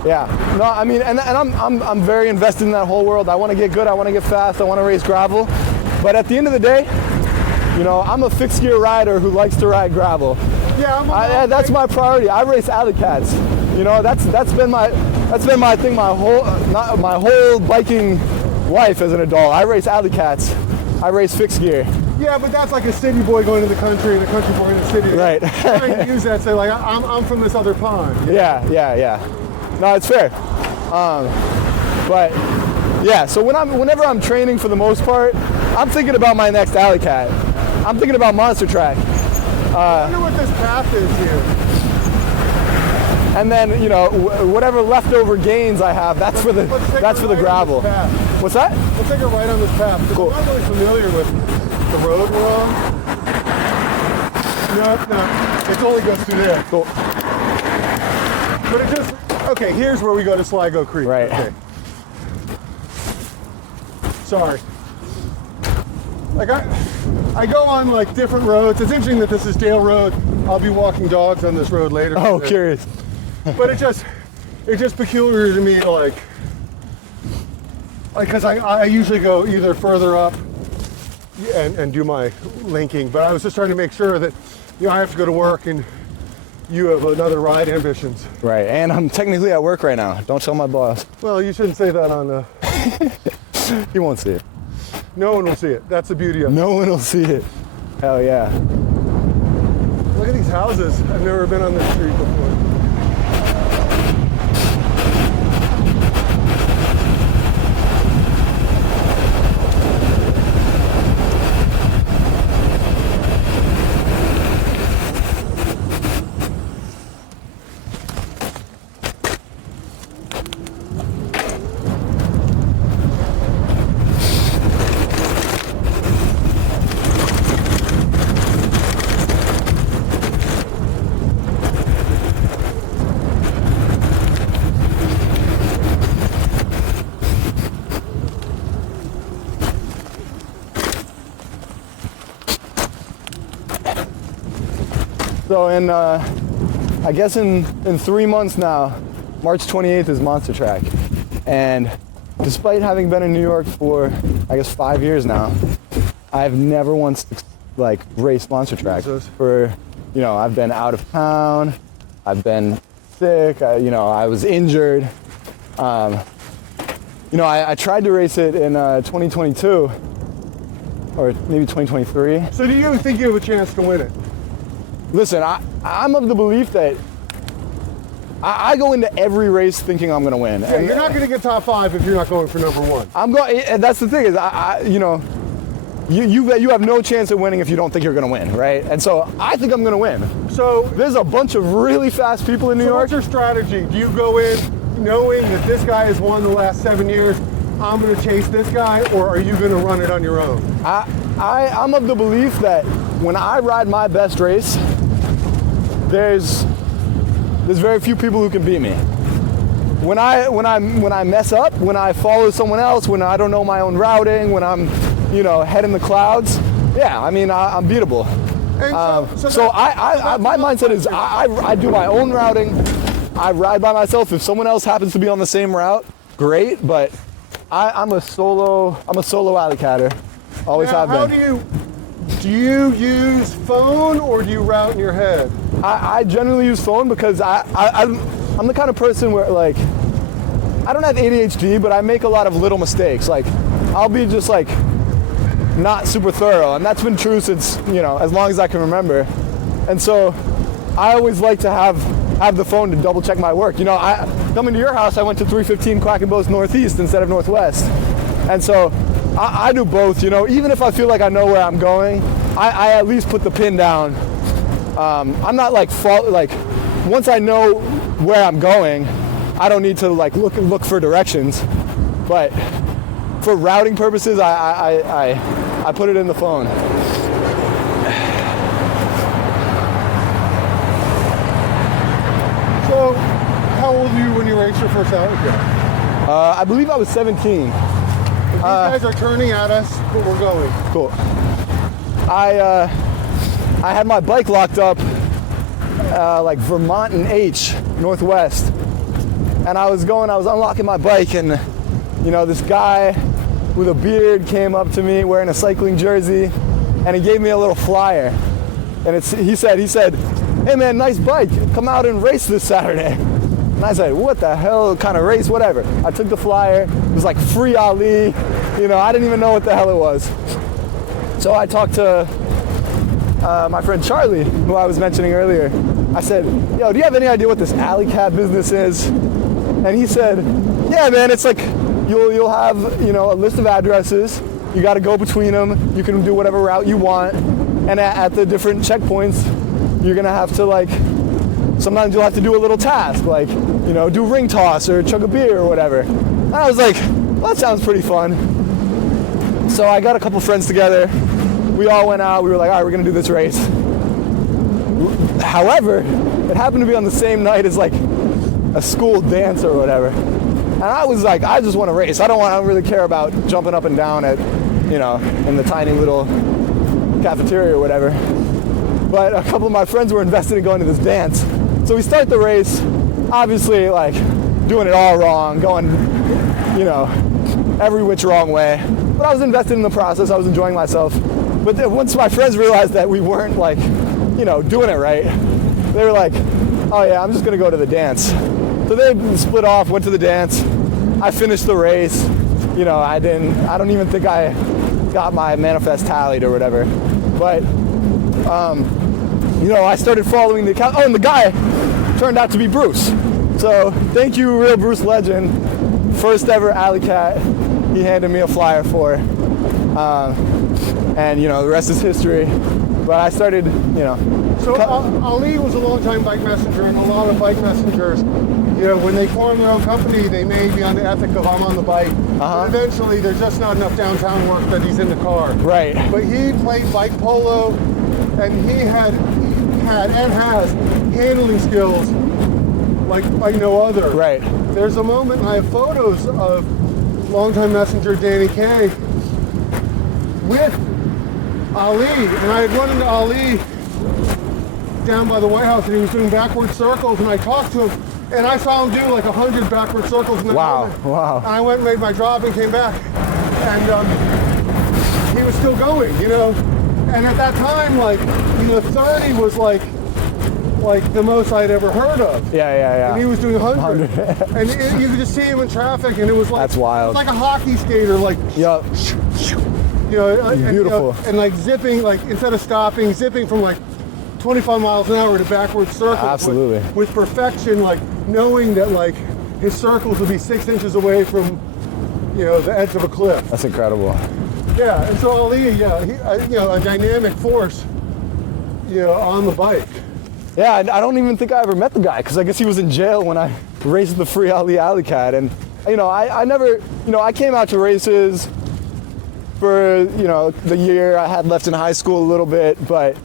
Yeah, no, I mean, and I'm very invested in that whole world. I want to get good. I want to get fast. I want to race gravel, but at the end of the day, I'm a fixed gear rider who likes to ride gravel. Yeah, that's my priority. I race Alleycats. That's been my thing my whole biking life as an adult. I race Alleycats. I race fixed gear. Yeah, but that's like a city boy going to the country and a country boy in the city. Right. Trying to use that, say like I'm from this other pond. Yeah. No, it's fair. But yeah, so whenever I'm training, for the most part, I'm thinking about my next Alleycat. I'm thinking about Monster Track. I wonder what this path is here. And then, you know, whatever leftover gains I have, that's for the gravel. What's that? Let's take a right on this path. Cool. I'm not really familiar with the road we're on. No, it only goes through there. Cool. But it just, okay, here's where we go to Sligo Creek. Right. Okay. Sorry. Like I go on like different roads. It's interesting that this is Dale Road. I'll be walking dogs on this road later. Oh, curious. But it's just peculiar to me, like, because I usually go either further up and do my linking, but I was just trying to make sure that, you know, I have to go to work and you have another ride ambitions. Right, and I'm technically at work right now. Don't tell my boss. Well, you shouldn't say that on the... He won't see it. No one will see it. That's the beauty of it. No one will see it. Hell yeah. Look at these houses. I've never been on this street before. So I guess in 3 months now, March 28th is Monster Track. And despite having been in New York for, I guess, 5 years now, I've never once like raced Monster Track. For, you know, I've been out of town, I've been sick, I was injured. I tried to race it in 2022, or maybe 2023. So do you think you have a chance to win it? Listen, I'm of the belief that I go into every race thinking I'm going to win. Yeah, and you're not going to get top 5 if you're not going for number 1. I'm going, and that's the thing is, you have no chance of winning if you don't think you're going to win, right? And so I think I'm going to win. So there's a bunch of really fast people in New York. What's your strategy? Do you go in knowing that this guy has won the last 7 years? I'm going to chase this guy, or are you going to run it on your own? I'm of the belief that when I ride my best race, there's very few people who can beat me. When I mess up, when I follow someone else, when I don't know my own routing, when I'm, head in the clouds, yeah, I mean, I'm beatable. My mindset is I do my own routing. I ride by myself. If someone else happens to be on the same route, great. But I'm a solo Alleycatter. Always have been. Do you use phone or do you route in your head? I generally use phone because I'm the kind of person where, like, I don't have ADHD, but I make a lot of little mistakes. Like, I'll be just like not super thorough, and that's been true since, as long as I can remember. And so I always like to have the phone to double check my work. Coming to your house, I went to 315 Quackenbost Northeast instead of Northwest. And so I do both, even if I feel like I know where I'm going, I at least put the pin down. I'm not like once I know where I'm going, I don't need to like look for directions. But for routing purposes, I put it in the phone. So, how old were you when you raced your first Alleycat? I believe I was 17. These guys are turning at us, but we're going. Cool. I had my bike locked up like Vermont and H, Northwest. And I was unlocking my bike, and this guy with a beard came up to me wearing a cycling jersey, and he gave me a little flyer. And he said, "Hey man, nice bike. Come out and race this Saturday." And I said, "What the hell kind of race? Whatever." I took the flyer. It was like free Ali. I didn't even know what the hell it was. So I talked to my friend Charlie, who I was mentioning earlier. I said, "Yo, do you have any idea what this Alleycat business is?" And he said, "Yeah, man, it's like you'll have, a list of addresses. You got to go between them. You can do whatever route you want. And at the different checkpoints, you're gonna have to like, sometimes you'll have to do a little task, like, you know, do ring toss or chug a beer or whatever. And I was like, well, that sounds pretty fun. So I got a couple friends together. We all went out. We were like, all right, we're gonna do this race. However, it happened to be on the same night as like a school dance or whatever. And I was like, I just want to race. I don't really care about jumping up and down at, you know, in the tiny little cafeteria or whatever. But a couple of my friends were invested in going to this dance. So we start the race, obviously like doing it all wrong, going, you know, every which wrong way. But I was invested in the process. I was enjoying myself. But then once my friends realized that we weren't like, you know, doing it right, they were like, oh yeah, I'm just gonna go to the dance. So they split off, went to the dance. I finished the race. You know, I don't even think I got my manifest tallied or whatever. But, you know, I started following the account. Oh, and the guy turned out to be Bruce. So thank you, real Bruce legend. First ever Alleycat. He handed me a flyer for. And, you know, the rest is history. But I started, you know. So Ali was a long-time bike messenger, and a lot of bike messengers, you know, when they form their own company, they may be on the ethic of I'm on the bike. But eventually, there's just not enough downtown work that he's in the car. Right. But he played bike polo, and he had and has handling skills like no other. Right. There's a moment, I have photos of longtime messenger Danny Kaye with Ali, and I had run into Ali down by the White House, and he was doing backward circles, and I talked to him, and I saw him do like 100 backward circles in that moment. Wow. And I went and made my drop and came back, and he was still going, you know. And at that time, like, you know, 30 was like the most I'd ever heard of. Yeah. And he was doing 100. And you could just see him in traffic, and it was like, that's wild. It was like a hockey skater, like, yup. you know, and, beautiful. You know, and like zipping, like instead of stopping, zipping from like 25 miles an hour to backward circles. Absolutely. With perfection, like knowing that like his circles would be 6 inches away from, you know, the edge of a cliff. That's incredible. Yeah, and so Ali, yeah, he, you know, a dynamic force, you know, on the bike. Yeah, I don't even think I ever met the guy, because I guess he was in jail when I raced the free Alleycat. And, you know, I never, you know, I came out to races for, you know, the year I had left in high school a little bit, but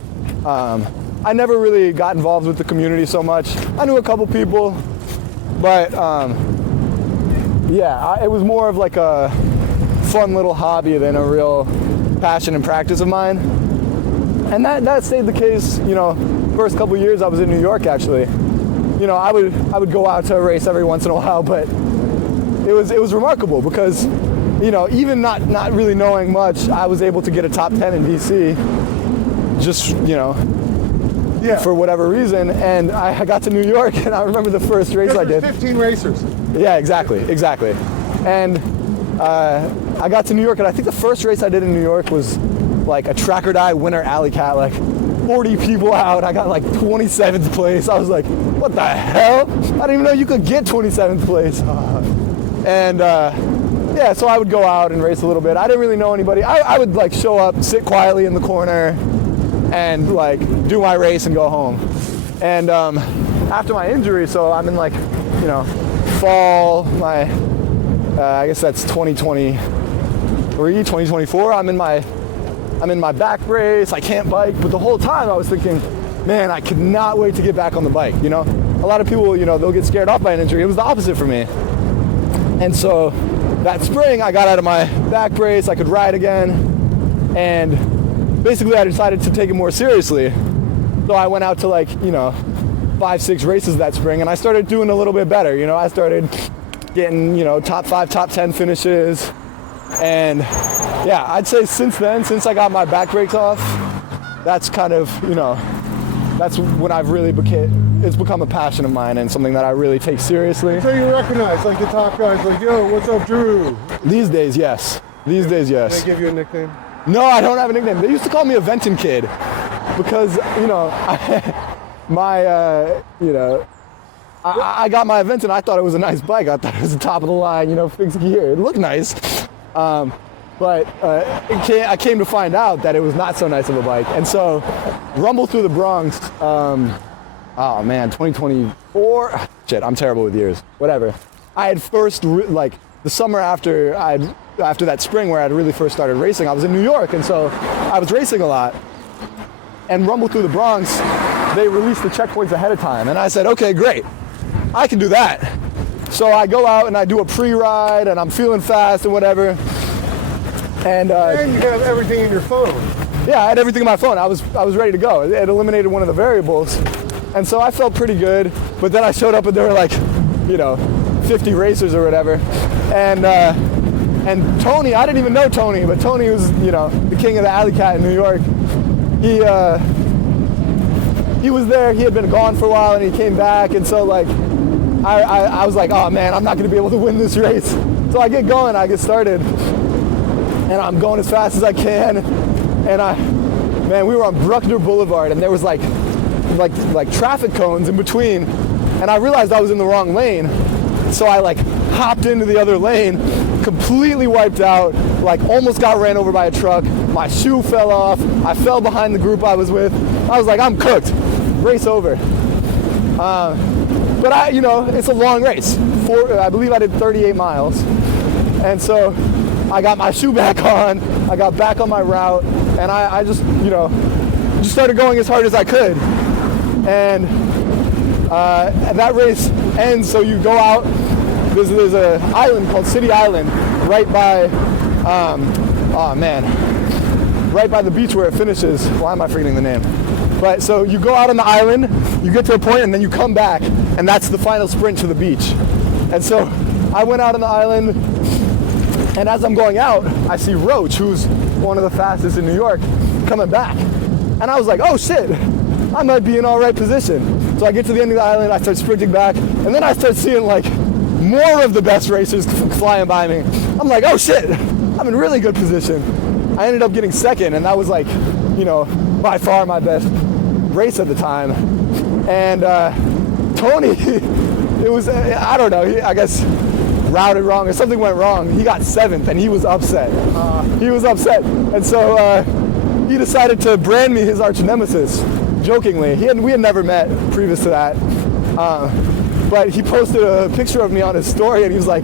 I never really got involved with the community so much. I knew a couple people, but yeah, it was more of like a fun little hobby than a real passion and practice of mine. And that stayed the case, you know, first couple years I was in New York actually. You know, I would go out to a race every once in a while, but it was remarkable because, you know, even not really knowing much, I was able to get a top 10 in DC, just, you know, for whatever reason. And I got to New York, and I remember the first race I did. 15 racers. Yeah, exactly. And I got to New York, and I think the first race I did in New York was like a track or die winter Alleycat, like 40 people out. I got like 27th place. I was like, what the hell? I didn't even know you could get 27th place. And yeah, so I would go out and race a little bit. I didn't really know anybody. I would like show up, sit quietly in the corner, and like do my race and go home. And after my injury, so I'm in like, you know, fall, I guess that's 2023, 2024. I'm in my back brace. I can't bike, but the whole time I was thinking, man, I could not wait to get back on the bike. You know, a lot of people, you know, they'll get scared off by an injury. It was the opposite for me. And so that spring, I got out of my back brace. I could ride again, and basically I decided to take it more seriously. So I went out to like, you know, 5-6 races that spring, and I started doing a little bit better. You know, I started getting, you know, top 5, top 10 finishes. And yeah, I'd say since then, since I got my back brakes off, that's kind of, you know, that's when I've really it's become a passion of mine and something that I really take seriously. So you recognize like the top guys, like, yo, what's up, Drew? These days, yes. These days, yes. Did they give you a nickname? No, I don't have a nickname. They used to call me a Venton Kid because, you know, I got my Venton. I thought it was a nice bike. I thought it was the top of the line, you know, fixed gear. It looked nice. But I came to find out that it was not so nice of a bike. And so, Rumble Through the Bronx, 2024, shit, I'm terrible with years, whatever. I had first, the summer after that spring where I had really first started racing, I was in New York, and so I was racing a lot. And Rumble Through the Bronx, they released the checkpoints ahead of time. And I said, okay, great, I can do that. So I go out and I do a pre-ride, and I'm feeling fast and whatever. And you have everything in your phone. Yeah, I had everything in my phone. I was ready to go. It eliminated one of the variables. And so I felt pretty good. But then I showed up and there were like, 50 racers or whatever. And Tony, I didn't even know Tony, but Tony was, the king of the Alleycat in New York. He was there. He had been gone for a while and he came back. And so like, I was like, oh man, I'm not gonna be able to win this race. So I get going, I get started. And I'm going as fast as I can. And we were on Bruckner Boulevard and there was like traffic cones in between. And I realized I was in the wrong lane. So I like hopped into the other lane, completely wiped out, like almost got ran over by a truck. My shoe fell off. I fell behind the group I was with. I was like, I'm cooked. Race over. But it's a long race. I believe I did 38 miles. And so I got my shoe back on, I got back on my route, and I just started going as hard as I could. And that race ends, so you go out, there's an island called City Island right by, right by the beach where it finishes. Why am I forgetting the name? But so you go out on the island, you get to a point, and then you come back, and that's the final sprint to the beach. And so I went out on the island, and as I'm going out, I see Roach, who's one of the fastest in New York, coming back. And I was like, oh shit, I might be in all right position. So I get to the end of the island, I start sprinting back, and then I start seeing like more of the best racers flying by me. I'm like, oh shit, I'm in really good position. I ended up getting second, and that was like, by far my best race at the time. And Tony, it was, I don't know, I guess routed wrong or something went wrong. He got 7th and he was upset. He was upset. And so he decided to brand me his arch nemesis, jokingly. We had never met previous to that. But he posted a picture of me on his story and he was like,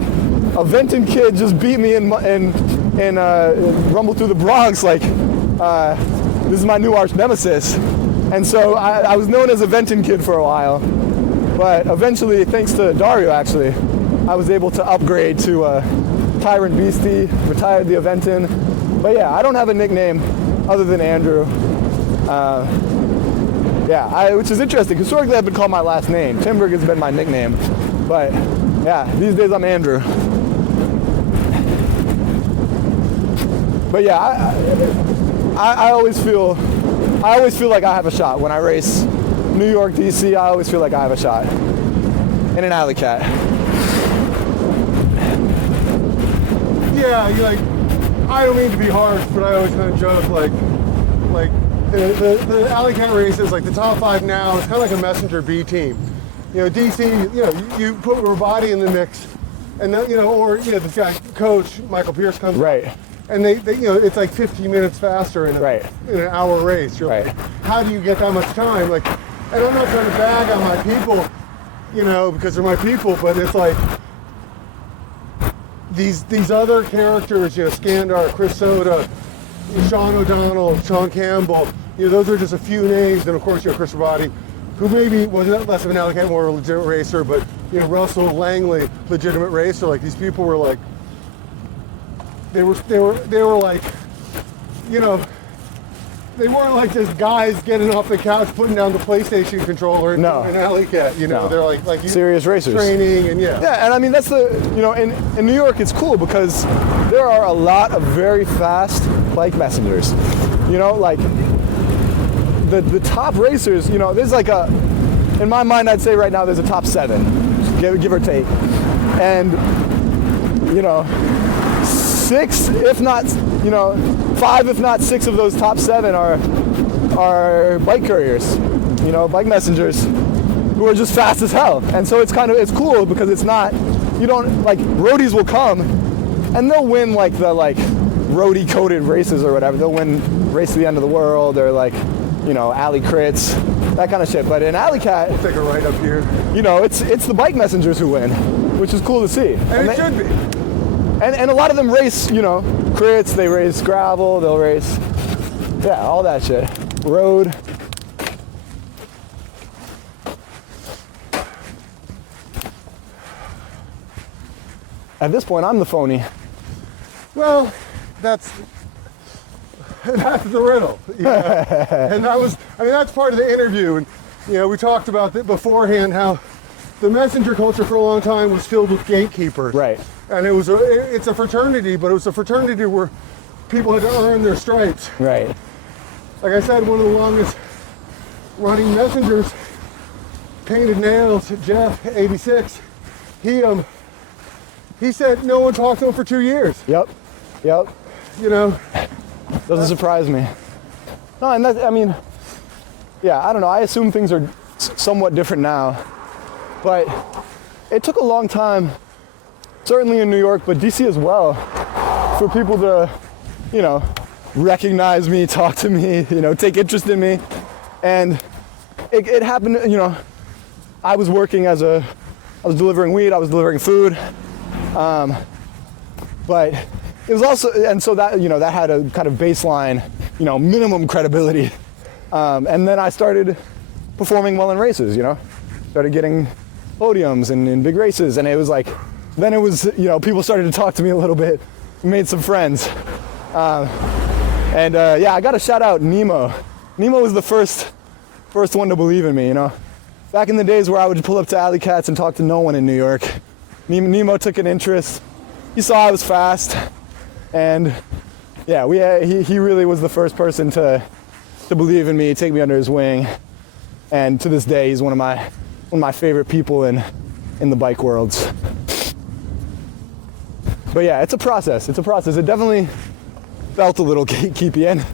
a Venton kid just beat me in Rumble Through the Bronx. Like, this is my new arch nemesis. And so I was known as a Venton kid for a while. But eventually, thanks to Dario actually, I was able to upgrade to Tyrant Beastie, retired the Aventon. But yeah, I don't have a nickname other than Andrew. Which is interesting. Historically, I've been called my last name. Timberg has been my nickname. But yeah, these days I'm Andrew. But yeah, I always feel like I have a shot when I race New York, DC. I always feel like I have a shot in an Alleycat. Yeah, I don't mean to be harsh, but I always kind of joke like the Alleycat races, like the top 5 now, it's kind of like a messenger B team. DC, you put Rabati in the mix, and then, this guy, Coach Michael Pierce comes right. And they it's like 15 minutes faster in an hour race. You're like, how do you get that much time? Like, and I'm not trying to bag on my people, because they're my people, but it's like these other characters, Skandar, Chris Soda, Sean O'Donnell, Sean Campbell, those are just a few names, and of course Chris Rabati, who maybe was less of an Alleycat, more of a legitimate racer, but Russell Langley, legitimate racer. Like, these people were like, they were like, they weren't like just guys getting off the couch, putting down the PlayStation controller and an Alleycat. No. They're like serious racers, training, and yeah. And I mean, that's the in New York it's cool because there are a lot of very fast bike messengers. Like the top racers. There's like in my mind, I'd say right now there's a top 7, give or take, and 6, if not 5, if not 6 of those top 7 are bike couriers, bike messengers who are just fast as hell. And so it's cool because it's not, roadies will come and they'll win like the roadie coated races or whatever. They'll win Race to the End of the World or like, you know, alley crits, that kind of shit. But in Alleycat, We'll take a right up here. you know, it's the bike messengers who win, which is cool to see. And it should be. And a lot of them race, you know, crits, they race gravel, they'll race, yeah, all that shit. Road. At this point, I'm the phony. Well, that's the riddle. You know? And that's part of the interview. And, you know, we talked about that beforehand, how the messenger culture for a long time was filled with gatekeepers. Right. And it's a fraternity, but it was a fraternity where people had to earn their stripes. Right. Like I said, one of the longest running messengers, Painted Nails, Jeff, 86, he said no one talked to him for 2 years. Yep. You know? Doesn't surprise me. No, and that, I mean, yeah, I don't know. I assume things are somewhat different now. But it took a long time, certainly in New York, but DC as well, for people to, you know, recognize me, talk to me, you know, take interest in me. And it happened, you know, I was delivering weed, I was delivering food. But it was also, and so that, you know, that had a kind of baseline, you know, minimum credibility. And then I started performing well in races, you know, started getting podiums in big races. And it was like, then it was, you know, people started to talk to me a little bit, made some friends. Yeah, I got to shout out Nemo. Nemo was the first one to believe in me, you know. Back in the days where I would pull up to Alleycats and talk to no one in New York, Nemo took an interest. He saw I was fast, and yeah, he really was the first person to believe in me, take me under his wing, and to this day, he's one of my favorite people in the bike worlds. But yeah, it's a process. It definitely felt a little gatekeepy, and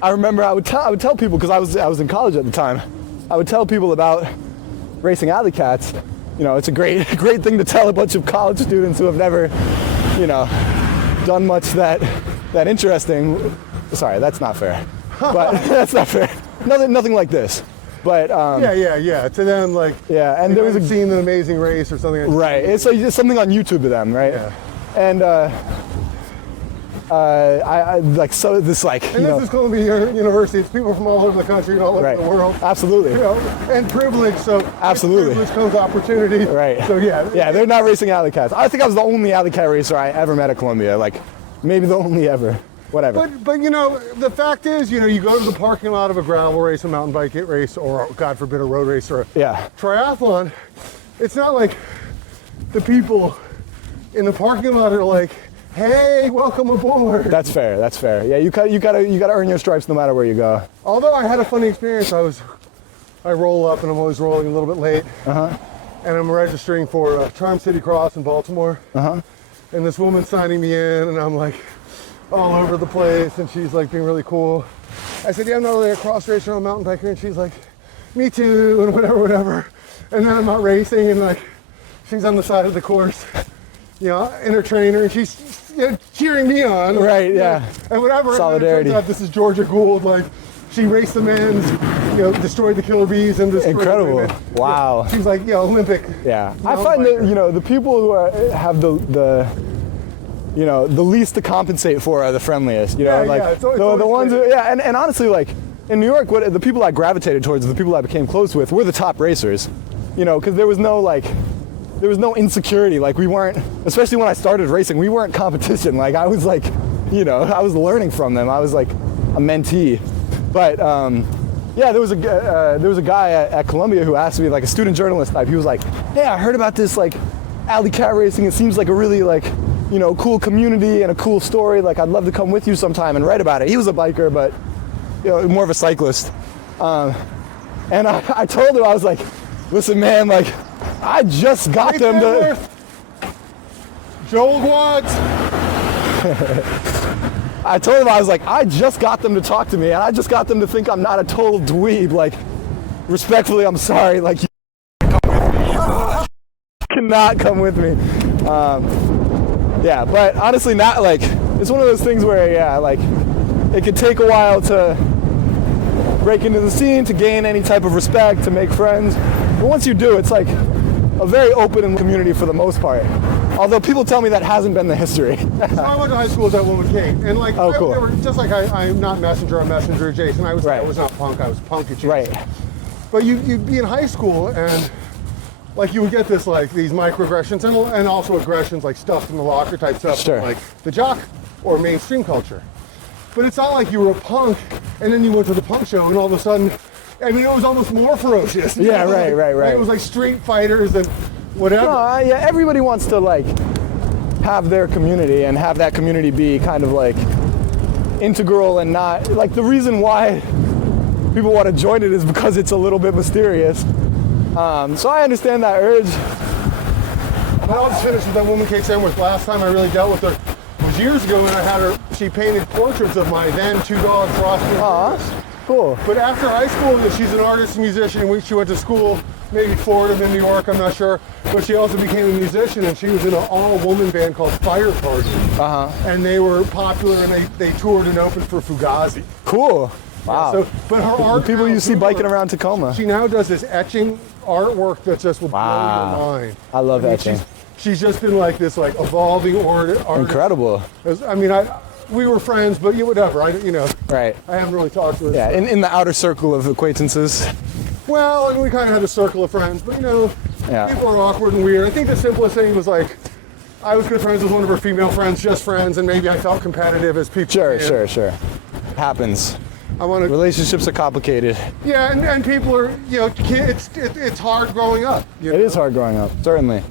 I remember I would tell people, because I was in college at the time, I would tell people about racing Alleycats. You know, it's a great thing to tell a bunch of college students who have never, you know, done much that interesting. Sorry, that's not fair. But that's not fair. Nothing like this. But Yeah. To them, like, yeah, and they there was haven't seen an amazing race or something. Right. It's something on YouTube to them, right? Yeah. And I like, so this, like, And this is Columbia University. It's people from all over the country and all over right. the world. Absolutely. You know, and privilege. So absolutely, with privilege comes opportunity. Right. So yeah. They're not racing Alleycats. I think I was the only Alleycat racer I ever met at Columbia. Like, maybe the only ever. Whatever. But you know, the fact is, you know, you go to the parking lot of a gravel race, a mountain bike race, or God forbid a road race or a triathlon. It's not like the people in the parking lot are like, "Hey, welcome aboard." That's fair. Yeah, you gotta earn your stripes no matter where you go. Although I had a funny experience. I roll up and I'm always rolling a little bit late. And I'm registering for Charm City Cross in Baltimore. And this woman's signing me in, and I'm like all over the place, and she's like being really cool. I said, "Yeah, I'm not really a cross racer, I'm a mountain biker," and she's like, "Me too," and whatever. And then I'm out racing, and like she's on the side of the course, you know, in her trainer, and she's, you know, cheering me on. Right, yeah. And whatever. Solidarity. And it turns out this is Georgia Gould. Like, she raced the men's, you know, destroyed the killer bees and destroyed incredible. The women. Wow. She's like, you know, Olympic. Yeah. I find that, you know, the people who have the you know, the least to compensate for are the friendliest. You know, like it's the ones who, and honestly, like in New York, the people I gravitated towards, the people I became close with, were the top racers. You know, because there was no insecurity. Like, we weren't, especially when I started racing, we weren't competition. Like, I was like, you know, I was learning from them. I was like a mentee. But yeah, there was a guy at Columbia who asked me, like a student journalist type. He was like, "Hey, I heard about this like Alleycat racing. It seems like a really like, you know, cool community and a cool story. Like, I'd love to come with you sometime and write about it." He was a biker, but, you know, more of a cyclist. And I told him, I was like, "Listen, man, like, I just got them to..." Joel Gwads. I told him, I was like, "I just got them to talk to me, and I just got them to think I'm not a total dweeb. Like, respectfully, I'm sorry. Like, you cannot come with me." Yeah, but honestly, not like, it's one of those things where, yeah, like, it could take a while to break into the scene, to gain any type of respect, to make friends. But once you do, it's like a very open community for the most part. Although people tell me that hasn't been the history. So I went to high school with that woman, Kate. And like, oh, cool. Just like I'm not Messenger, I'm Messenger Jason. I was not punk, I was punk at Jason. Right. But you'd be in high school and like you would get this like these microaggressions and also aggressions like stuffed in the locker type stuff sure. from like the jock or mainstream culture. But it's not like you were a punk and then you went to the punk show and all of a sudden, I mean, it was almost more ferocious. Yeah, right. It was like street fighters and whatever. No, yeah, everybody wants to like have their community and have that community be kind of like integral and not like the reason why people want to join it is because it's a little bit mysterious. So I understand that urge. But I'll just finish with that woman Kate Sandworth. Last time I really dealt with her was years ago when I had her. She painted portraits of my then 2-dog Frosty. Cool. But after high school, she's an artist and musician. She went to school, maybe Florida, then New York, I'm not sure. But she also became a musician, and she was in an all-woman band called Fire Party. And they were popular, and they toured and opened for Fugazi. Cool. Wow. So, but her art. The people you see biking around Tacoma. She now does this etching artwork that just will blow your mind. I love etching. She's just been like this, like evolving artist. Incredible. I mean, we were friends, but whatever. Right. I haven't really talked to her. Yeah, in the outer circle of acquaintances. Well, and we kind of had a circle of friends, but people are awkward and weird. I think the simplest thing was like, I was good friends with one of her female friends, just friends, and maybe I felt competitive as people. Sure. Happens. Relationships are complicated. Yeah, and people are, kids. It's hard growing up. It is hard growing up, certainly.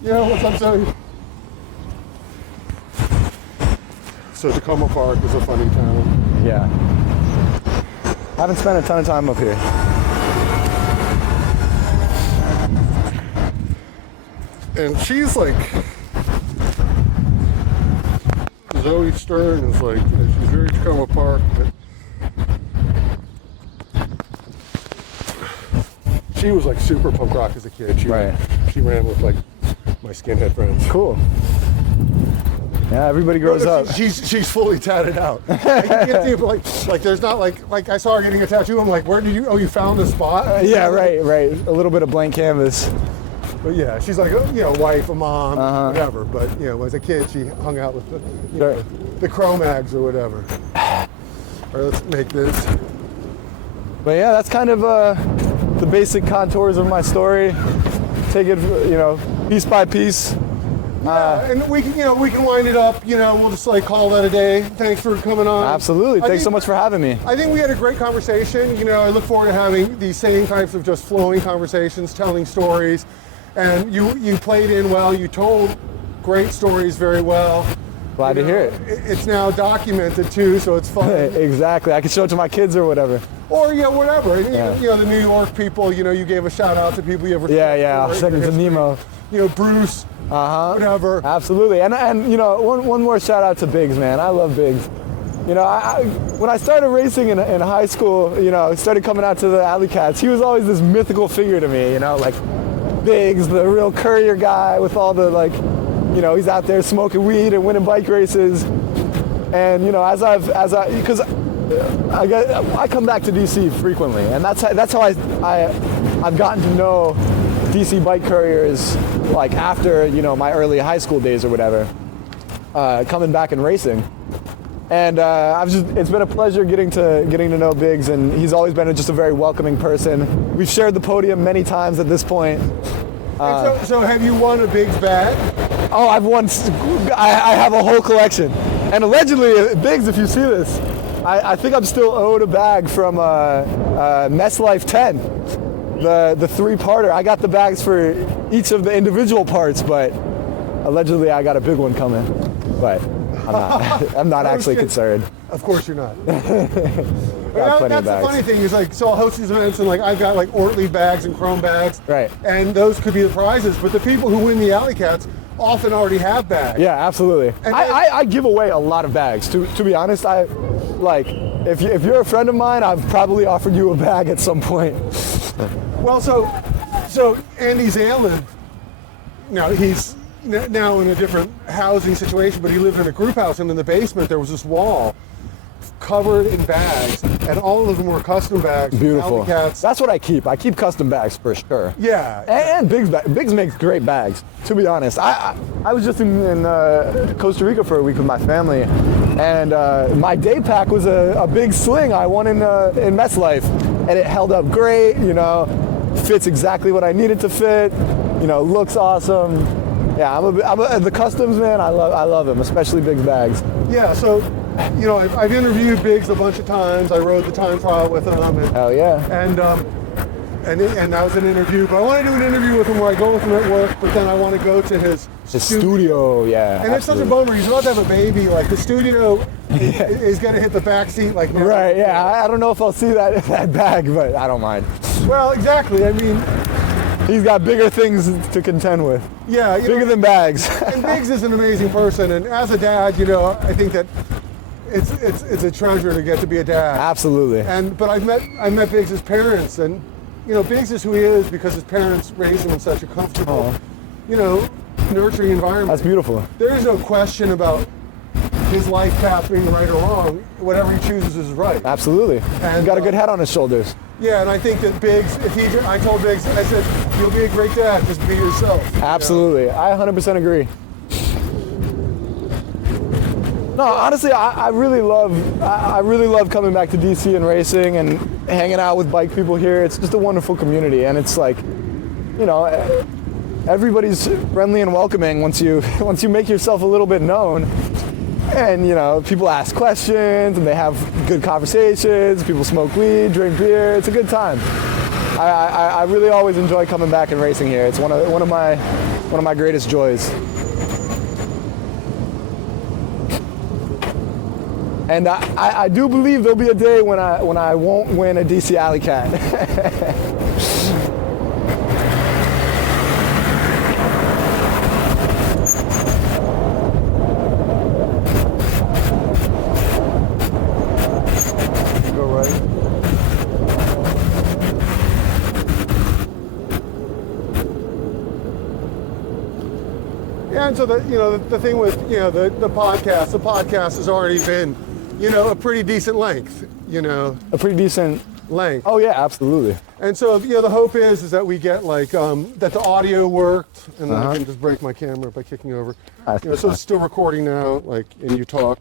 What's up, Zoe? So Tacoma Park is a funny town. Yeah. Haven't spent a ton of time up here. And she's like, Zoe Stern is like, she's very Tacoma Park. She was like super punk rock as a kid. She ran with like my skinhead friends. Cool. Yeah, everybody grows up. She's fully tatted out. like there's not like I saw her getting a tattoo. I'm like, where did you? Oh, you found the spot? Yeah, right. A little bit of blank canvas. But yeah, she's like a wife, a mom, whatever. But as a kid, she hung out with the Cro-Mags or whatever. Or let's make this. But yeah, that's kind of the basic contours of my story. Take it, piece by piece. And we can wind it up. We'll just like call that a day. Thanks for coming on. Absolutely. Thanks so much for having me. I think we had a great conversation. I look forward to having these same types of just flowing conversations, telling stories. And you played in well. You told great stories very well. Glad to hear it. It's now documented too, so it's fun. Exactly. I can show it to my kids or whatever. Or whatever. The New York people. You gave a shout out to people you ever. I'll send it to Nemo. Bruce. Whatever. Absolutely. And one more shout out to Biggs, man. I love Biggs. When I started racing in high school, started coming out to the Alleycats, he was always this mythical figure to me, like Biggs, the real courier guy with all the he's out there smoking weed and winning bike races. And because I come back to DC frequently, and that's how I've gotten to know DC bike couriers, like after my early high school days or whatever, coming back and racing. And it's been a pleasure getting to know Biggs, and he's always been just a very welcoming person. We've shared the podium many times at this point. So have you won a Biggs bag? Oh, I've won. I have a whole collection, and allegedly, Biggs, if you see this, I think I'm still owed a bag from Mess Life 10, the 3-parter. I got the bags for each of the individual parts, but allegedly I got a big one coming. But I'm not actually concerned. Of course you're not. That's the funny thing is so I'll host these events and I've got Ortley bags and Chrome bags. Right. And those could be the prizes, but the people who win the Alleycats often already have bags. Yeah, absolutely. And I give away a lot of bags. To be honest, if you're a friend of mine, I've probably offered you a bag at some point. Well, so Andy Zalin, he's now in a different housing situation, but he lived in a group house, and in the basement there was this wall covered in bags, and all of them were custom bags. Beautiful. Alleycats. That's what I keep. I keep custom bags for sure. Yeah. And Biggs makes great bags, to be honest. I was just in Costa Rica for a week with my family, and my day pack was a big sling I won in Mess Life, and it held up great, fits exactly what I need it to fit, looks awesome. Yeah, I'm the customs man. I love them, especially Biggs bags. Yeah, so I've interviewed Biggs a bunch of times. I rode the time trial with him. Hell yeah. And that was an interview. But I want to do an interview with him where I go with him at work, but then I want to go to his studio. Yeah. And absolutely. It's such a bummer. He's about to have a baby. Like, the studio is going to hit the back seat. Like, never. Right, yeah. I don't know if I'll see that bag, but I don't mind. Well, exactly. I mean, he's got bigger things to contend with. Yeah. Bigger than bags. And Biggs is an amazing person. And as a dad, I think that it's a treasure to get to be a dad. Absolutely. But I met Biggs' parents, and Biggs is who he is because his parents raised him in such a comfortable, nurturing environment. That's beautiful. There is no question about his life path being right or wrong. Whatever he chooses is right. Absolutely. And he's got a good head on his shoulders. Yeah, and I think that Biggs, I told Biggs, I said, you'll be a great dad, just be yourself. Absolutely. I 100% agree. No, honestly, I really love coming back to DC and racing and hanging out with bike people here. It's just a wonderful community, and it's like, everybody's friendly and welcoming once you make yourself a little bit known. And people ask questions and they have good conversations. People smoke weed, drink beer. It's a good time. I really always enjoy coming back and racing here. It's one of my greatest joys. And I do believe there'll be a day when I won't win a DC Alleycat. Go right. Yeah, and so the thing with the podcast has already been a pretty decent length, A pretty decent length. Oh yeah, absolutely. And so the hope is that we get that the audio worked, and then I can just break my camera by kicking over. So it's still recording now, and you talk.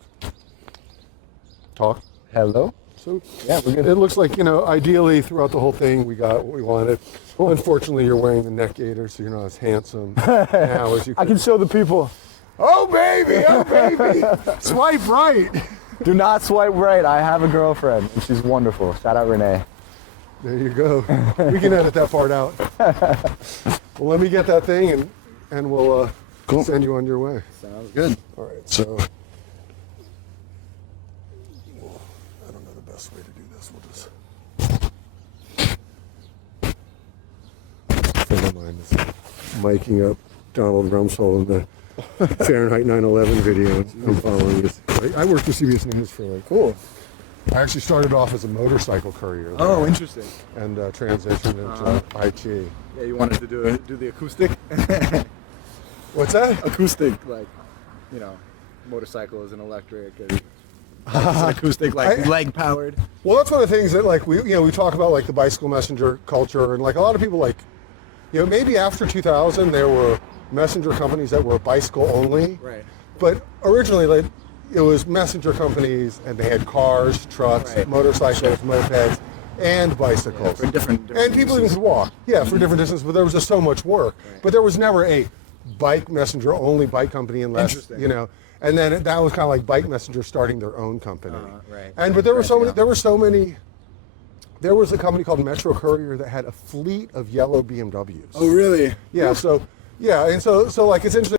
Hello. So yeah, we're good. It looks like ideally throughout the whole thing we got what we wanted. Cool. Unfortunately, you're wearing the neck gaiter, so you're not as handsome now as you could. I can show the people. Oh baby, swipe right. Do not swipe right. I have a girlfriend, and she's wonderful. Shout out Renee. There you go. We can edit that part out. Well, let me get that thing, and we'll send you on your way. Sounds good. All right. So I don't know the best way to do this. We'll just. A friend of mine is miking up Donald Rumsfeld in the Fahrenheit 9/11 video. I'm following this. I worked for CBS News for Cool. I actually started off as a motorcycle courier. Oh, interesting. And transitioned into IT. Yeah, you wanted to do the acoustic? What's that? Acoustic, motorcycle is an electric, and acoustic, leg powered. Well, that's one of the things that we talk about the bicycle messenger culture, and a lot of people maybe after 2000 there were messenger companies that were bicycle only. Right. But originally it was messenger companies, and they had cars, trucks, motorcycles, mopeds, and bicycles. Yeah, for different and people even could walk. Yeah, for different distances, but there was just so much work. Right. But there was never a bike messenger only bike company unless and then that was kind of like Bike Messenger starting their own company. Right. But there were so many. There was a company called Metro Courier that had a fleet of yellow BMWs. Oh, really? Yeah. So it's interesting.